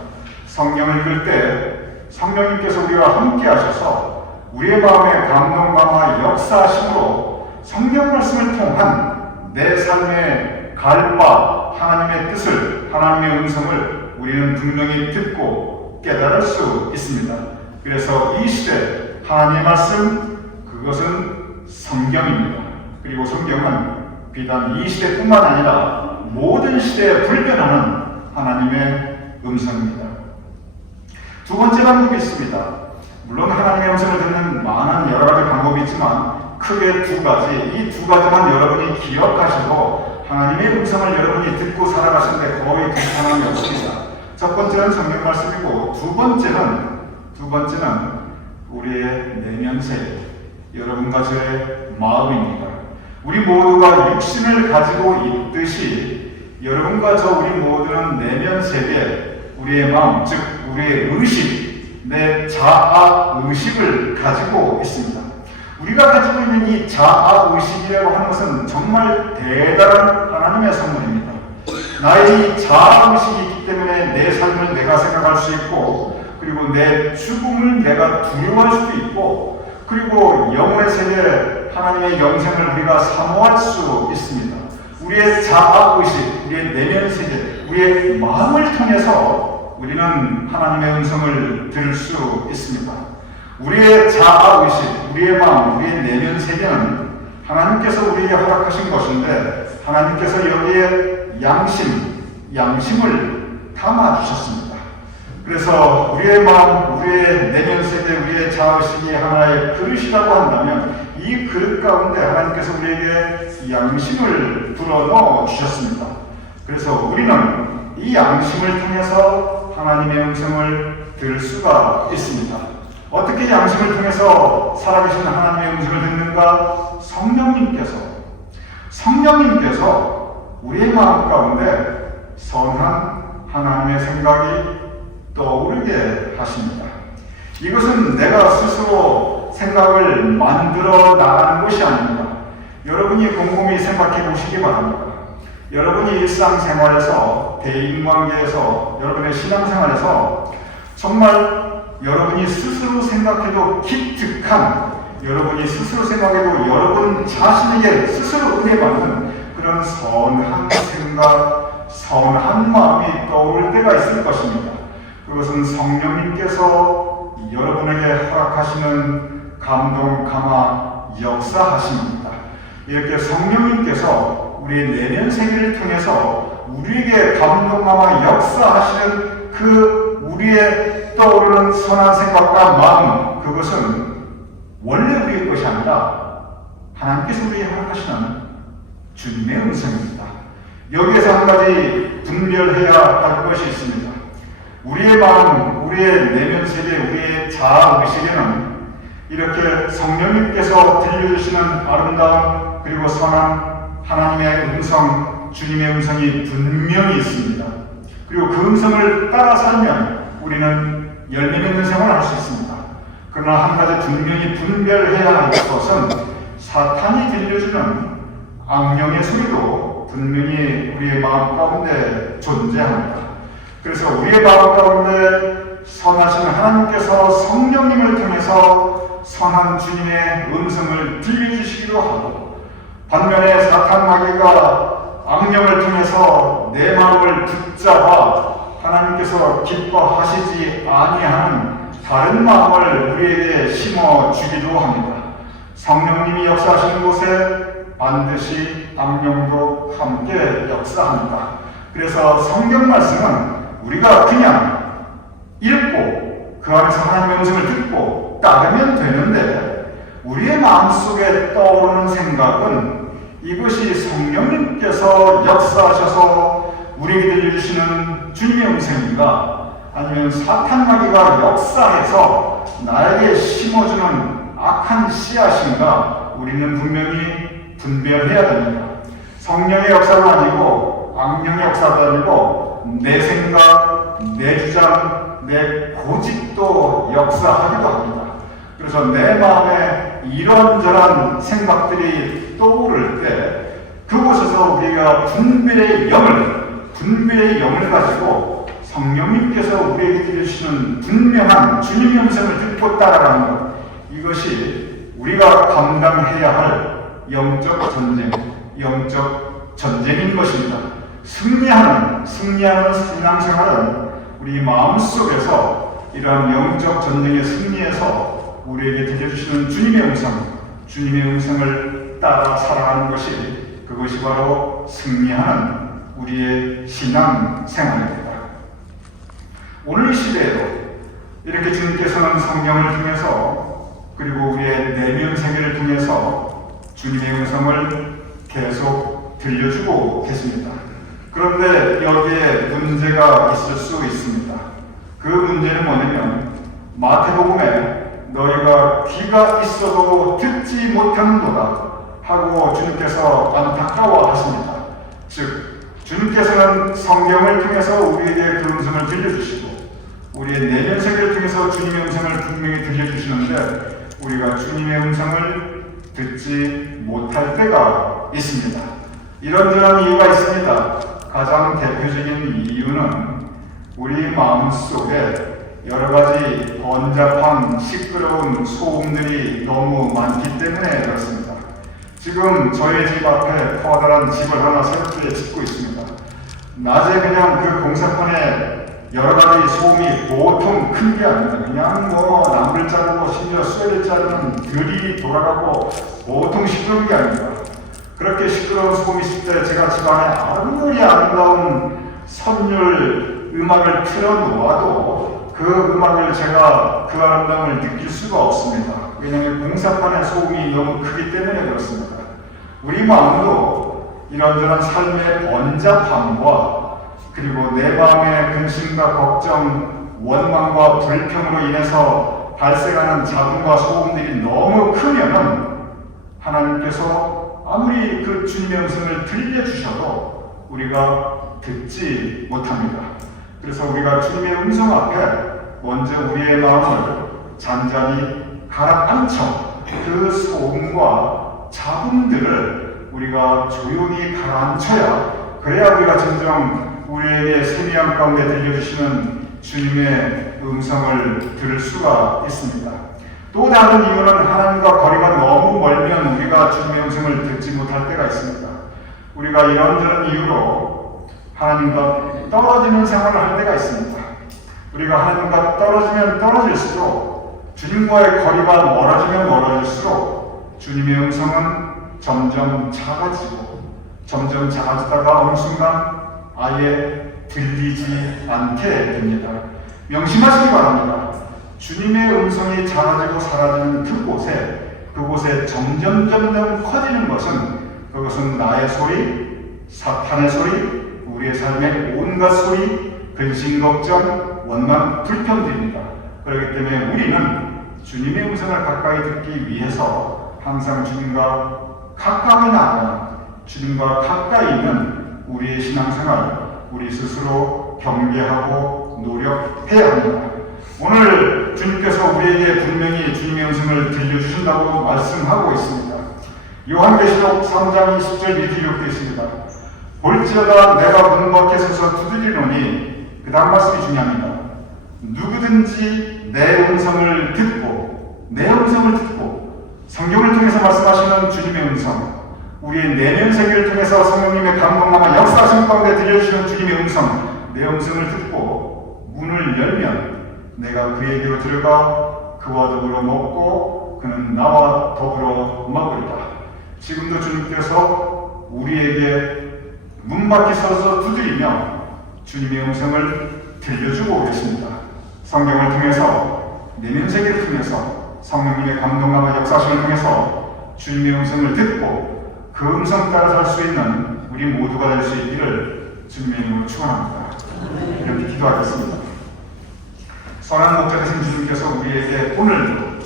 성경을 읽을 때 성령님께서 우리와 함께 하셔서 우리의 마음에 감동감화 역사하심으로 성경 말씀을 통한 내 삶의 갈 바, 하나님의 뜻을, 하나님의 음성을 우리는 분명히 듣고 깨달을 수 있습니다. 그래서 이 시대 하나님의 말씀, 그것은 성경입니다. 그리고 성경은 비단 이 시대뿐만 아니라 모든 시대에 불변하는 하나님의 음성입니다. 두 번째 방법이 있습니다. 물론 하나님의 음성을 듣는 많은 여러 가지 방법이 있지만 크게 두 가지, 이 두 가지만 여러분이 기억하시고 하나님의 음성을 여러분이 듣고 살아가시는데 거의 괜찮음이 없습니다. 첫 번째는 성경 말씀이고 두 번째는 우리의 내면세, 여러분과 저의 마음입니다. 우리 모두가 육신을 가지고 있듯이 여러분과 저 우리 모두는 내면세계, 우리의 마음, 즉 우리의 의식, 내 자아 의식을 가지고 있습니다. 우리가 가지고 있는 이 자아 의식이라고 하는 것은 정말 대단한 하나님의 선물입니다. 나의 이 자아 의식이 있기 때문에 내 삶을 내가 생각할 수 있고, 그리고 내 죽음을 내가 두려워할 수도 있고, 그리고 영혼의 세계, 하나님의 영생을 우리가 사모할 수 있습니다. 우리의 자아 의식, 우리의 내면 세계, 우리의 마음을 통해서 우리는 하나님의 음성을 들을 수 있습니다. 우리의 자아 의식, 우리의 마음, 우리의 내면 세계는 하나님께서 우리에게 허락하신 것인데 하나님께서 여기에 양심을 담아 주셨습니다. 그래서 우리의 마음, 우리의 내면 세계, 우리의 자아 의식이 하나의 그릇이라고 한다면 이 그릇 가운데 하나님께서 우리에게 양심을 불어넣어 주셨습니다. 그래서 우리는 이 양심을 통해서 하나님의 음성을 들을 수가 있습니다. 어떻게 양심을 통해서 살아계신 하나님의 음성을 듣는가? 성령님께서 우리의 마음 가운데 선한 하나님의 생각이 떠오르게 하십니다. 이것은 내가 스스로 생각을 만들어 나가는 것이 아닙니다. 여러분이 곰곰이 생각해 보시기 바랍니다. 여러분이 일상생활에서, 대인관계에서, 여러분의 신앙생활에서 정말 여러분이 스스로 생각해도 기특한, 여러분이 스스로 생각해도 여러분 자신에게 스스로 은혜받는 그런 선한 생각, 선한 마음이 떠오를 때가 있을 것입니다. 그것은 성령님께서 여러분에게 허락하시는 감동, 감화, 역사하십니다. 이렇게 성령님께서 우리의 내면 세계를 통해서 우리에게 감동, 감화, 역사하시는 그 우리의 떠오르는 선한 생각과 마음, 그것은 원래 우리의 것이 아니라 하나님께서 우리에게 허락하시는 주님의 음성입니다. 여기에서 한 가지 분별해야 할 것이 있습니다. 우리의 마음, 우리의 내면 세계, 우리의 자아 의식에는 이렇게 성령님께서 들려주시는 아름다운 그리고 선한 하나님의 음성, 주님의 음성이 분명히 있습니다. 그리고 그 음성을 따라 살면 우리는 열매 맺는 생활을 할 수 있습니다. 그러나 한 가지 분명히 분별해야 할 것은 사탄이 들려주는 악령의 소리도 분명히 우리의 마음 가운데 존재합니다. 그래서 우리의 마음 가운데 선하신 하나님께서 성령님을 통해서 선한 주님의 음성을 들려주시기도 하고, 반면에 사탄 마귀가 악령을 통해서 내 마음을 붙잡아 하나님께서 기뻐하시지 아니하는 다른 마음을 우리에게 심어주기도 합니다. 성령님이 역사하시는 곳에 반드시 악령도 함께 역사합니다. 그래서 성경 말씀은 우리가 그냥 읽고 그 안에서 하나님의 음성을 듣고 따르면 되는데, 우리의 마음속에 떠오르는 생각은 이것이 성령님께서 역사하셔서 우리에게 들려주시는 주님의 음성인가, 아니면 사탄 마귀가 역사해서 나에게 심어주는 악한 씨앗인가, 우리는 분명히 분별해야 됩니다. 성령의 역사도 아니고 악령의 역사도 아니고 내 생각, 내 주장, 내 고집도 역사하기도 합니다. 그래서 내 마음에 이런저런 생각들이 떠오를 때 그곳에서 우리가 분별의 영을 가지고 성령님께서 우리에게 들려주시는 분명한 주님의 음성을 듣고 따라가는 것, 이것이 우리가 감당해야 할 영적 전쟁인 것입니다. 승리하는 신앙생활은 우리 마음속에서 이러한 영적 전쟁의 승리에서 우리에게 들려주시는 주님의 음성을 따라 살아가는 것이, 그것이 바로 승리하는 우리의 신앙생활입니다. 오늘 시대에도 이렇게 주님께서는 성령을 통해서 그리고 우리의 내면 세계를 통해서 주님의 음성을 계속 들려주고 계십니다. 그런데 여기에 문제가 있을 수 있습니다. 그 문제는 뭐냐면, 마태복음에 너희가 귀가 있어도 듣지 못하는도다 하고 주님께서 안타까워하십니다. 즉, 주님께서는 성경을 통해서 우리에게 그 음성을 들려주시고 우리의 내면 세계를 통해서 주님의 음성을 분명히 들려주시는데, 우리가 주님의 음성을 듣지 못할 때가 있습니다. 이런저런 이유가 있습니다. 가장 대표적인 이유는 우리 마음속에 여러 가지 번잡한 시끄러운 소음들이 너무 많기 때문에 그렇습니다. 지금 저희 집 앞에 커다란 집을 하나 새롭게 짓고 있습니다. 낮에 그냥 그 공사판에 여러 가지 소음이 보통 큰 게 아닙니다. 그냥 나무를 자르고 심지어 쇠를 자르는 들이 돌아가고 보통 시끄러운 게 아닙니다. 그렇게 시끄러운 소음이 있을 때 제가 집안에 아무리 아름다운 선율 음악을 틀어놓아도 그 음악을 제가 그 아름다움을 느낄 수가 없습니다. 왜냐하면 공사판의 소음이 너무 크기 때문에 그렇습니다. 우리 마음도 이런저런 삶의 번잡함과 그리고 내 마음의 근심과 걱정, 원망과 불평으로 인해서 발생하는 잡음과 소음들이 너무 크면은 하나님께서 아무리 그 주님의 음성을 들려주셔도 우리가 듣지 못합니다. 그래서 우리가 주님의 음성 앞에 먼저 우리의 마음을 잔잔히 가라앉혀 그 소음과 잡음들을 우리가 조용히 가라앉혀야, 그래야 우리가 진정 우리에게 세미한 가운데 들려주시는 주님의 음성을 들을 수가 있습니다. 또 다른 이유는 하나님과 거리가 너무 멀면 우리가 주님의 음성을 듣지 못할 때가 있습니다. 우리가 이런저런 이유로 하나님과 떨어지는 생활을 할 때가 있습니다. 우리가 하나님과 떨어지면 떨어질수록, 주님과의 거리가 멀어지면 멀어질수록 주님의 음성은 점점 작아지고 점점 작아지다가 어느 순간 아예 들리지 않게 됩니다. 명심하시기 바랍니다. 주님의 음성이 작아지고 사라지는 그곳에 점점 커지는 것은, 그것은 나의 소리, 사탄의 소리, 우리의 삶의 온갖 소리, 근심, 걱정, 원망, 불평들입니다. 그렇기 때문에 우리는 주님의 음성을 가까이 듣기 위해서 항상 주님과 가까이 나아가는, 주님과 가까이 있는 우리의 신앙생활, 우리 스스로 경계하고 노력해야 합니다. 오늘 주님께서 우리에게 분명히 주님의 음성을 들려주신다고 말씀하고 있습니다. 요한계시록 3장 20절 이렇게 기록되어 있습니다. 볼지어다 내가 문 밖에 서서 두드리노니, 그 다음 말씀이 중요합니다. 누구든지 내 음성을 듣고, 성경을 통해서 말씀하시는 주님의 음성, 우리의 내면 세계를 통해서 성령님의 감동과 역사하심 가운데 들려주시는 주님의 음성, 내 음성을 듣고 문을 열면 내가 그에게로 들어가 그와 더불어 먹고 그는 나와 더불어 먹으리라. 지금도 주님께서 우리에게 문 밖에 서서 두드리며 주님의 음성을 들려주고 계십니다. 성경을 통해서, 내면 세계를 통해서, 성령님의 감동과 역사심을 통해서 주님의 음성을 듣고 그 음성 따라 살 수 있는 우리 모두가 될 수 있기를 주님의 이름으로 축원합니다. 이렇게 기도하겠습니다. 선한 목자 되신 주님께서 우리에게 오늘도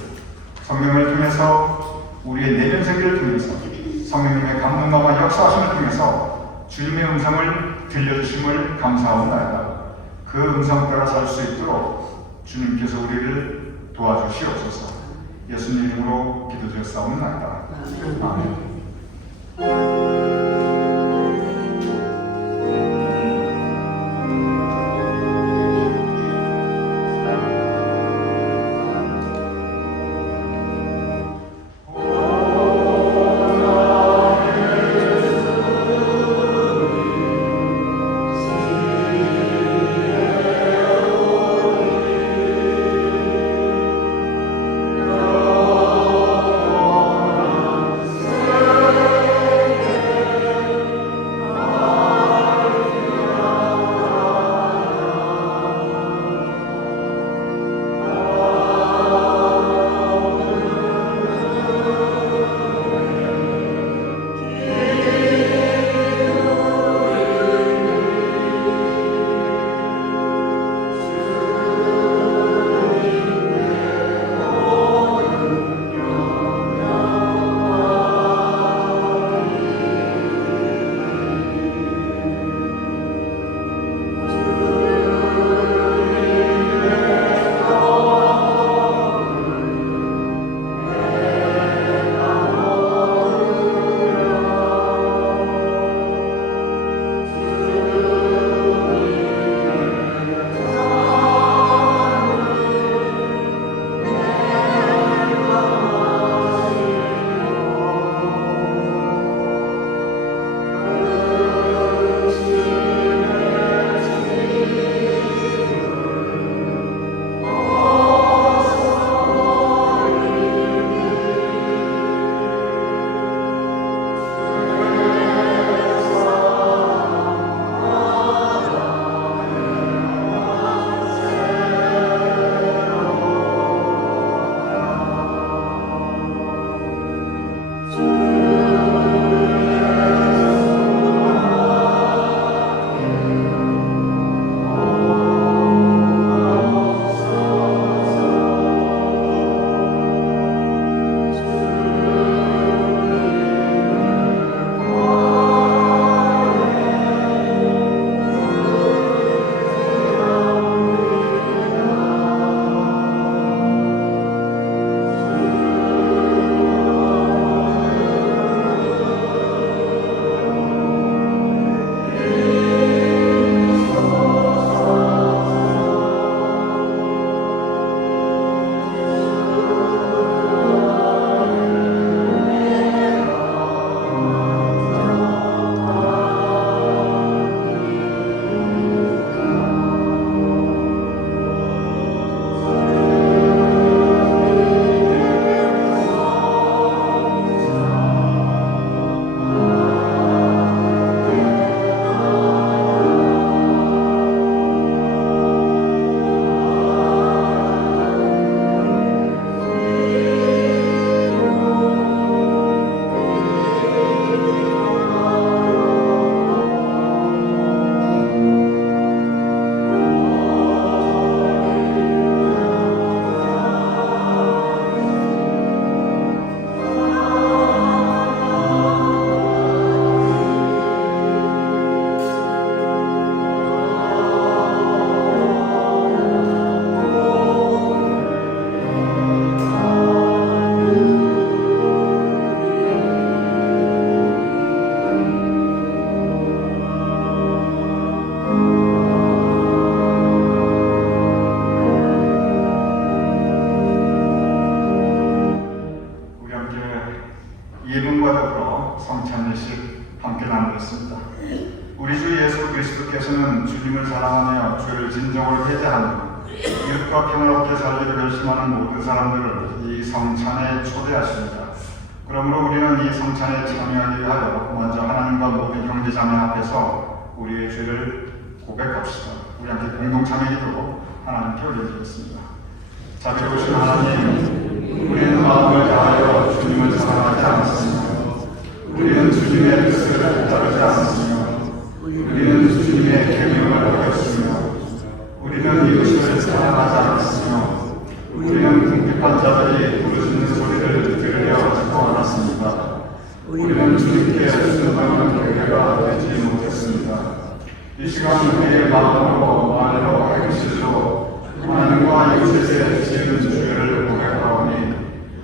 성령을 통해서, 우리의 내면 세계를 통해서, 성령님의 감동과 역사하심을 통해서 주님의 음성을 들려주심을 감사하옵나이다. 그 음성 따라 살 수 있도록 주님께서 우리를 도와주시옵소서. 예수님 이름으로 기도드렸사옵나이다. 아멘. 그리스도께서는 주님을 사랑하며 죄를 진정으로 회개하며 이웃과 평화롭게 살기를 결심하는 모든 사람들을 이 성찬에 초대하십니다. 그러므로 우리는 이 성찬에 참여하기 위하여 먼저 하나님과 모든 형제자매 앞에서 우리의 죄를 고백합시다. 우리 함께 공동 참여기도 하나님께 올려드리겠습니다. 자비로우신 하나님, 우리는 마음을 다하여 주님을 사랑하지 않았으며 우리는 주님의 뜻을 따르지 않았으며 우리는 주님의 계명을 어겼으며 우리는 이웃을 사랑하지 않았으며 우리는 궁핍한 자들이 부르짖는 소리를 들으려 하지도 않았습니다. 우리는 주님께 순종하는 교회가 되지 못했습니다. 이 시간 우리의 마음으로 말로 행실로 하나님과 이웃에게 지은 죄를 고백하오니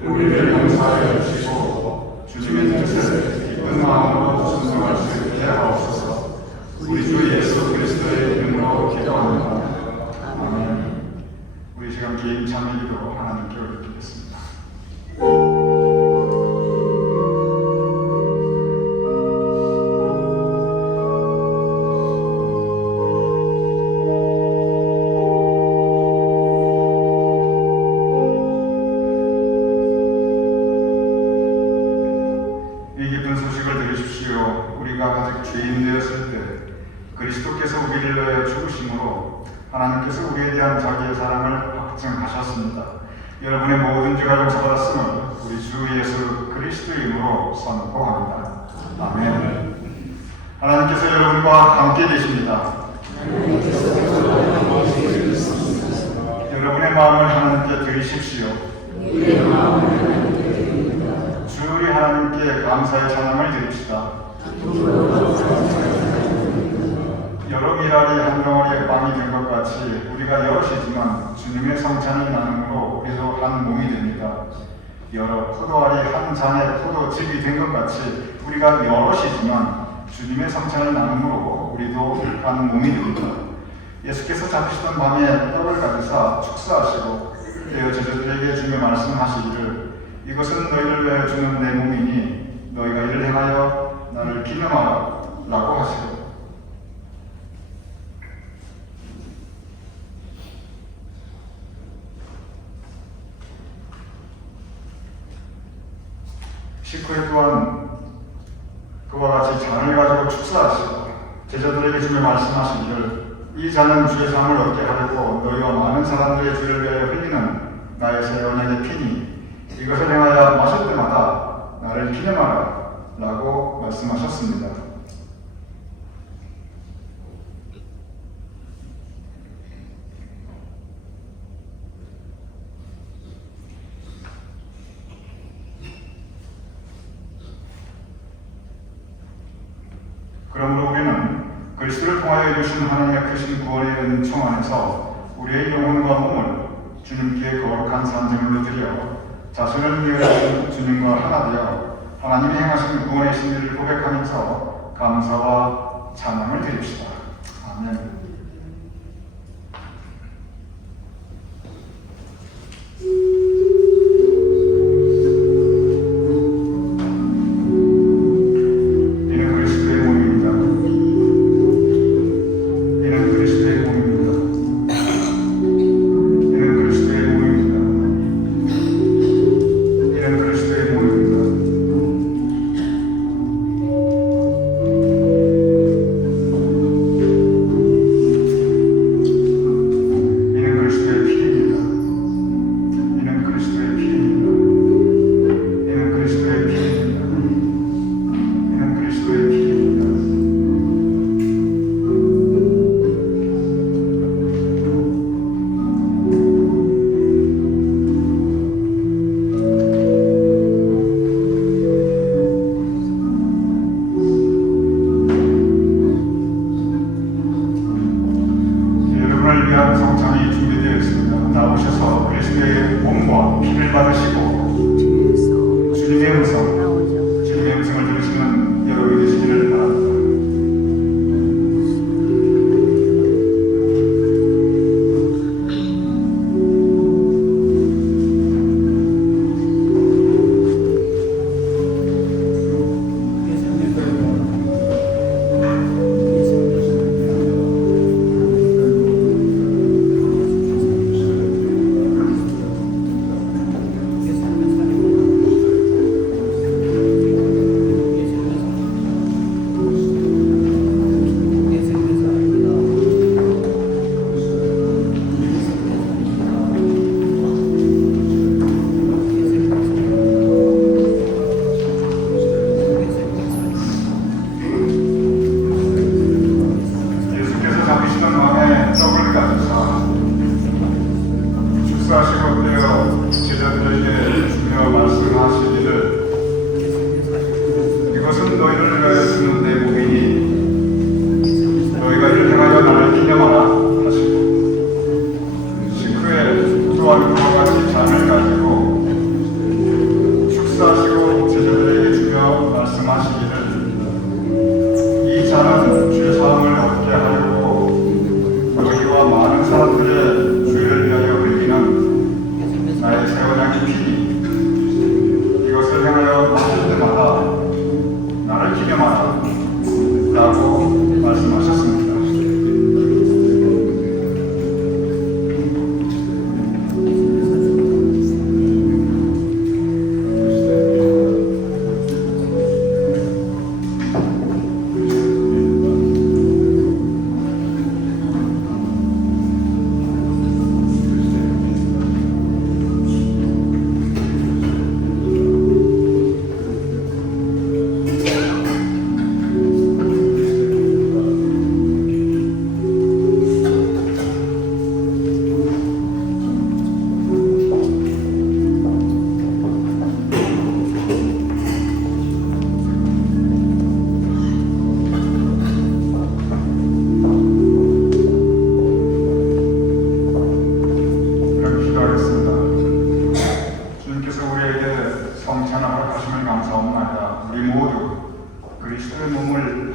우리를 용서하여 주시고 주님의 뜻을 기쁜 마음으로 순종할 수 있게 하옵소서. 우리 주 예수 그리스도의 이름으로 기도합니다. 아멘. 우리 시간 개인 참여기도 하나님께 올려드리겠습니다. 이 기쁜 소식을 들으십시오. 우리가 아직 죄인 되었을 때 그리스도께서 우리를 위하여 죽으심으로 하나님께서 우리에 대한 자기의 사랑을 확증하셨습니다. 여러분의 모든 죄가 용서받았음을 우리 주 예수 그리스도의 이름으로 선포합니다. 아멘. 하나님께서 여러분과 함께 계십니다. 여러분의 마음을 하나님께 드리십시오. 주 우리 하나님께 감사의 찬양을 드립시다. 여러 미랄이 한 덩어리의 빵이 된 것 같이 우리가 여럿이지만 주님의 성찬을 나눔으로 우리도 한 몸이 됩니다. 여러 포도알이 한 잔의 포도즙이 된 것 같이 우리가 여럿이지만 주님의 성찬을 나눔으로 우리도 한 몸이 됩니다. 예수께서 잡히시던 밤에 떡을 가지사 축사하시고 떼어 제자들에게 주며 말씀하시기를 이것은 너희를 위하여 주는 내 몸이니 너희가 이를 행하여 나를 기념하라 라고 하시고 식후에 또한 그와 같이 잔을 가지고 축사하시고 제자들에게 주며 말씀하시기를 이 잔은 주의 삶을 얻게 하려고 너희와 많은 사람들의 죄를 위하여 흘리는 나의 새 언약의 피니 이것을 행하여 마실 때마다 나를 기념하라 라고 말씀하셨습니다. 그러므로 우리는 그리스도를 통하여 이루신 하나님의 크신 구원의 은총 안에서 우리의 영혼과 몸을 주님께 거룩한 산제물로 드려 자신을 위하여 주님과 하나 되어 하나님이 행하신 구원의 신비를 고백하면서 감사와 찬양을 드립시다. 아멘.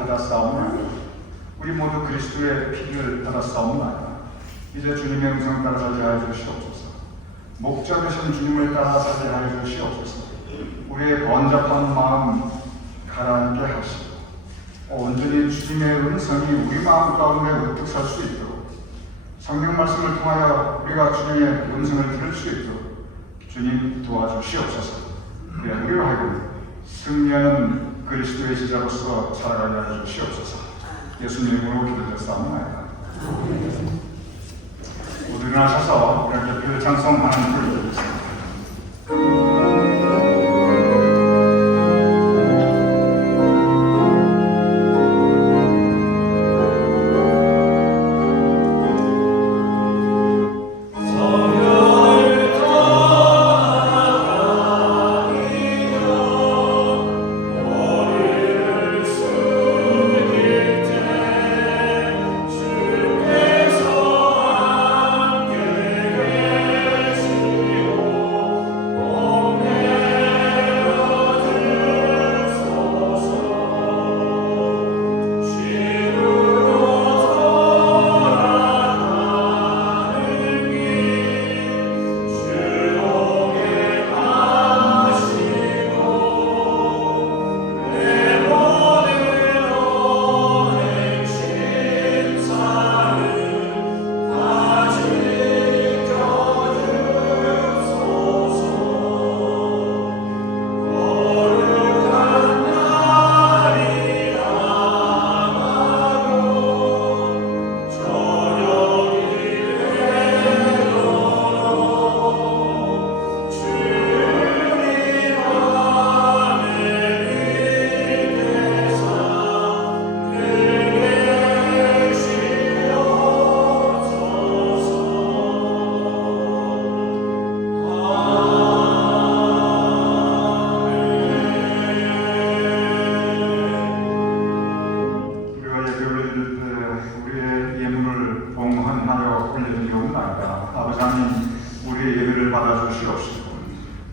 받았사옵나이다. 우리 모두 그리스도의 피를 받았사옵나이다. 이제 주님의 음성 따라 살게 하여 주시옵소서. 목자 되신 주님을 따라 살게 하여 주시옵소서. 우리의 번잡한 마음 가라앉게 하시고 온전히 주님의 음성이 우리 마음 가운데 우뚝 설 수 있도록 성경 말씀을 통하여 우리가 주님의 음성을 들을 수 있도록 주님 도와주시옵소서. 우리로 하여금 승리하는 그리스도의 제자로서 살아가게 하여 주시옵소서. 예수님 이름으로 기도드렸사옵나이다. 모두 일어나셔서 우리에게 그 찬송하는 불을 드리겠습니다.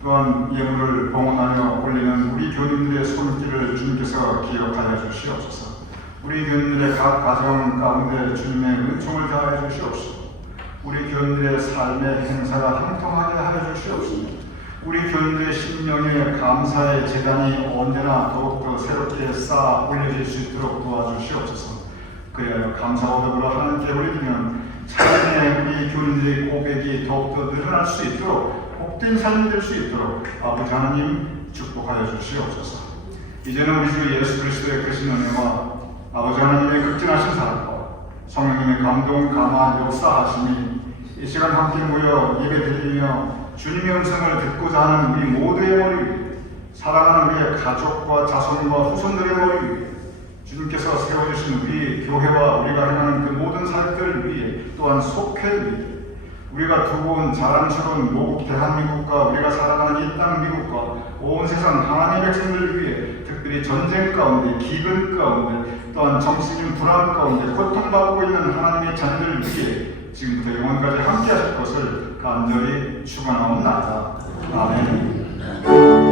또한 예물을 봉헌하여 올리는 우리 교인들의 손길을 주님께서 기억하여 주시옵소서. 우리 교인들의 각 가정 가운데 주님의 은총을 더하여 주시옵소서. 우리 교인들의 삶의 행사가 형통하게 하여 주시옵소서. 우리 교인들의 심령의 감사의 재단이 언제나 더욱더 새롭게 쌓아 올려질 수 있도록 도와주시옵소서. 그리하여 감사와 더불어 하나님께 올리면 찬양의 우리 교인들의 고백이 더욱더 늘어날 수 있도록 복된 삶이 될 수 있도록 아버지 하나님 축복하여 주시옵소서. 이제는 우리 주 예수 그리스도의 크신 은혜와 아버지 하나님의 극진하신 사랑과 성령님의 감동, 감화, 역사하심이 이 시간 함께 모여 예배드리며 주님의 음성을 듣고자 하는 우리 모두의 머리 위에, 사랑하는 우리의 가족과 자손과 후손들의 머리 위에, 주님께서 세워주신 우리 교회와 우리가 행하는 그 모든 사역들 위에, 또한 속회 위에, 우리가 두고 온 자랑스러운 모국 대한민국과 우리가 살아가는 이 땅 미국과 온 세상 하나님의 백성들 위해, 특별히 전쟁 가운데, 기근 가운데, 또한 정신적인 불안 가운데 고통받고 있는 하나님의 자녀들 위해 지금부터 영원까지 함께 하실 것을 간절히 축원하옵나이다. 아멘.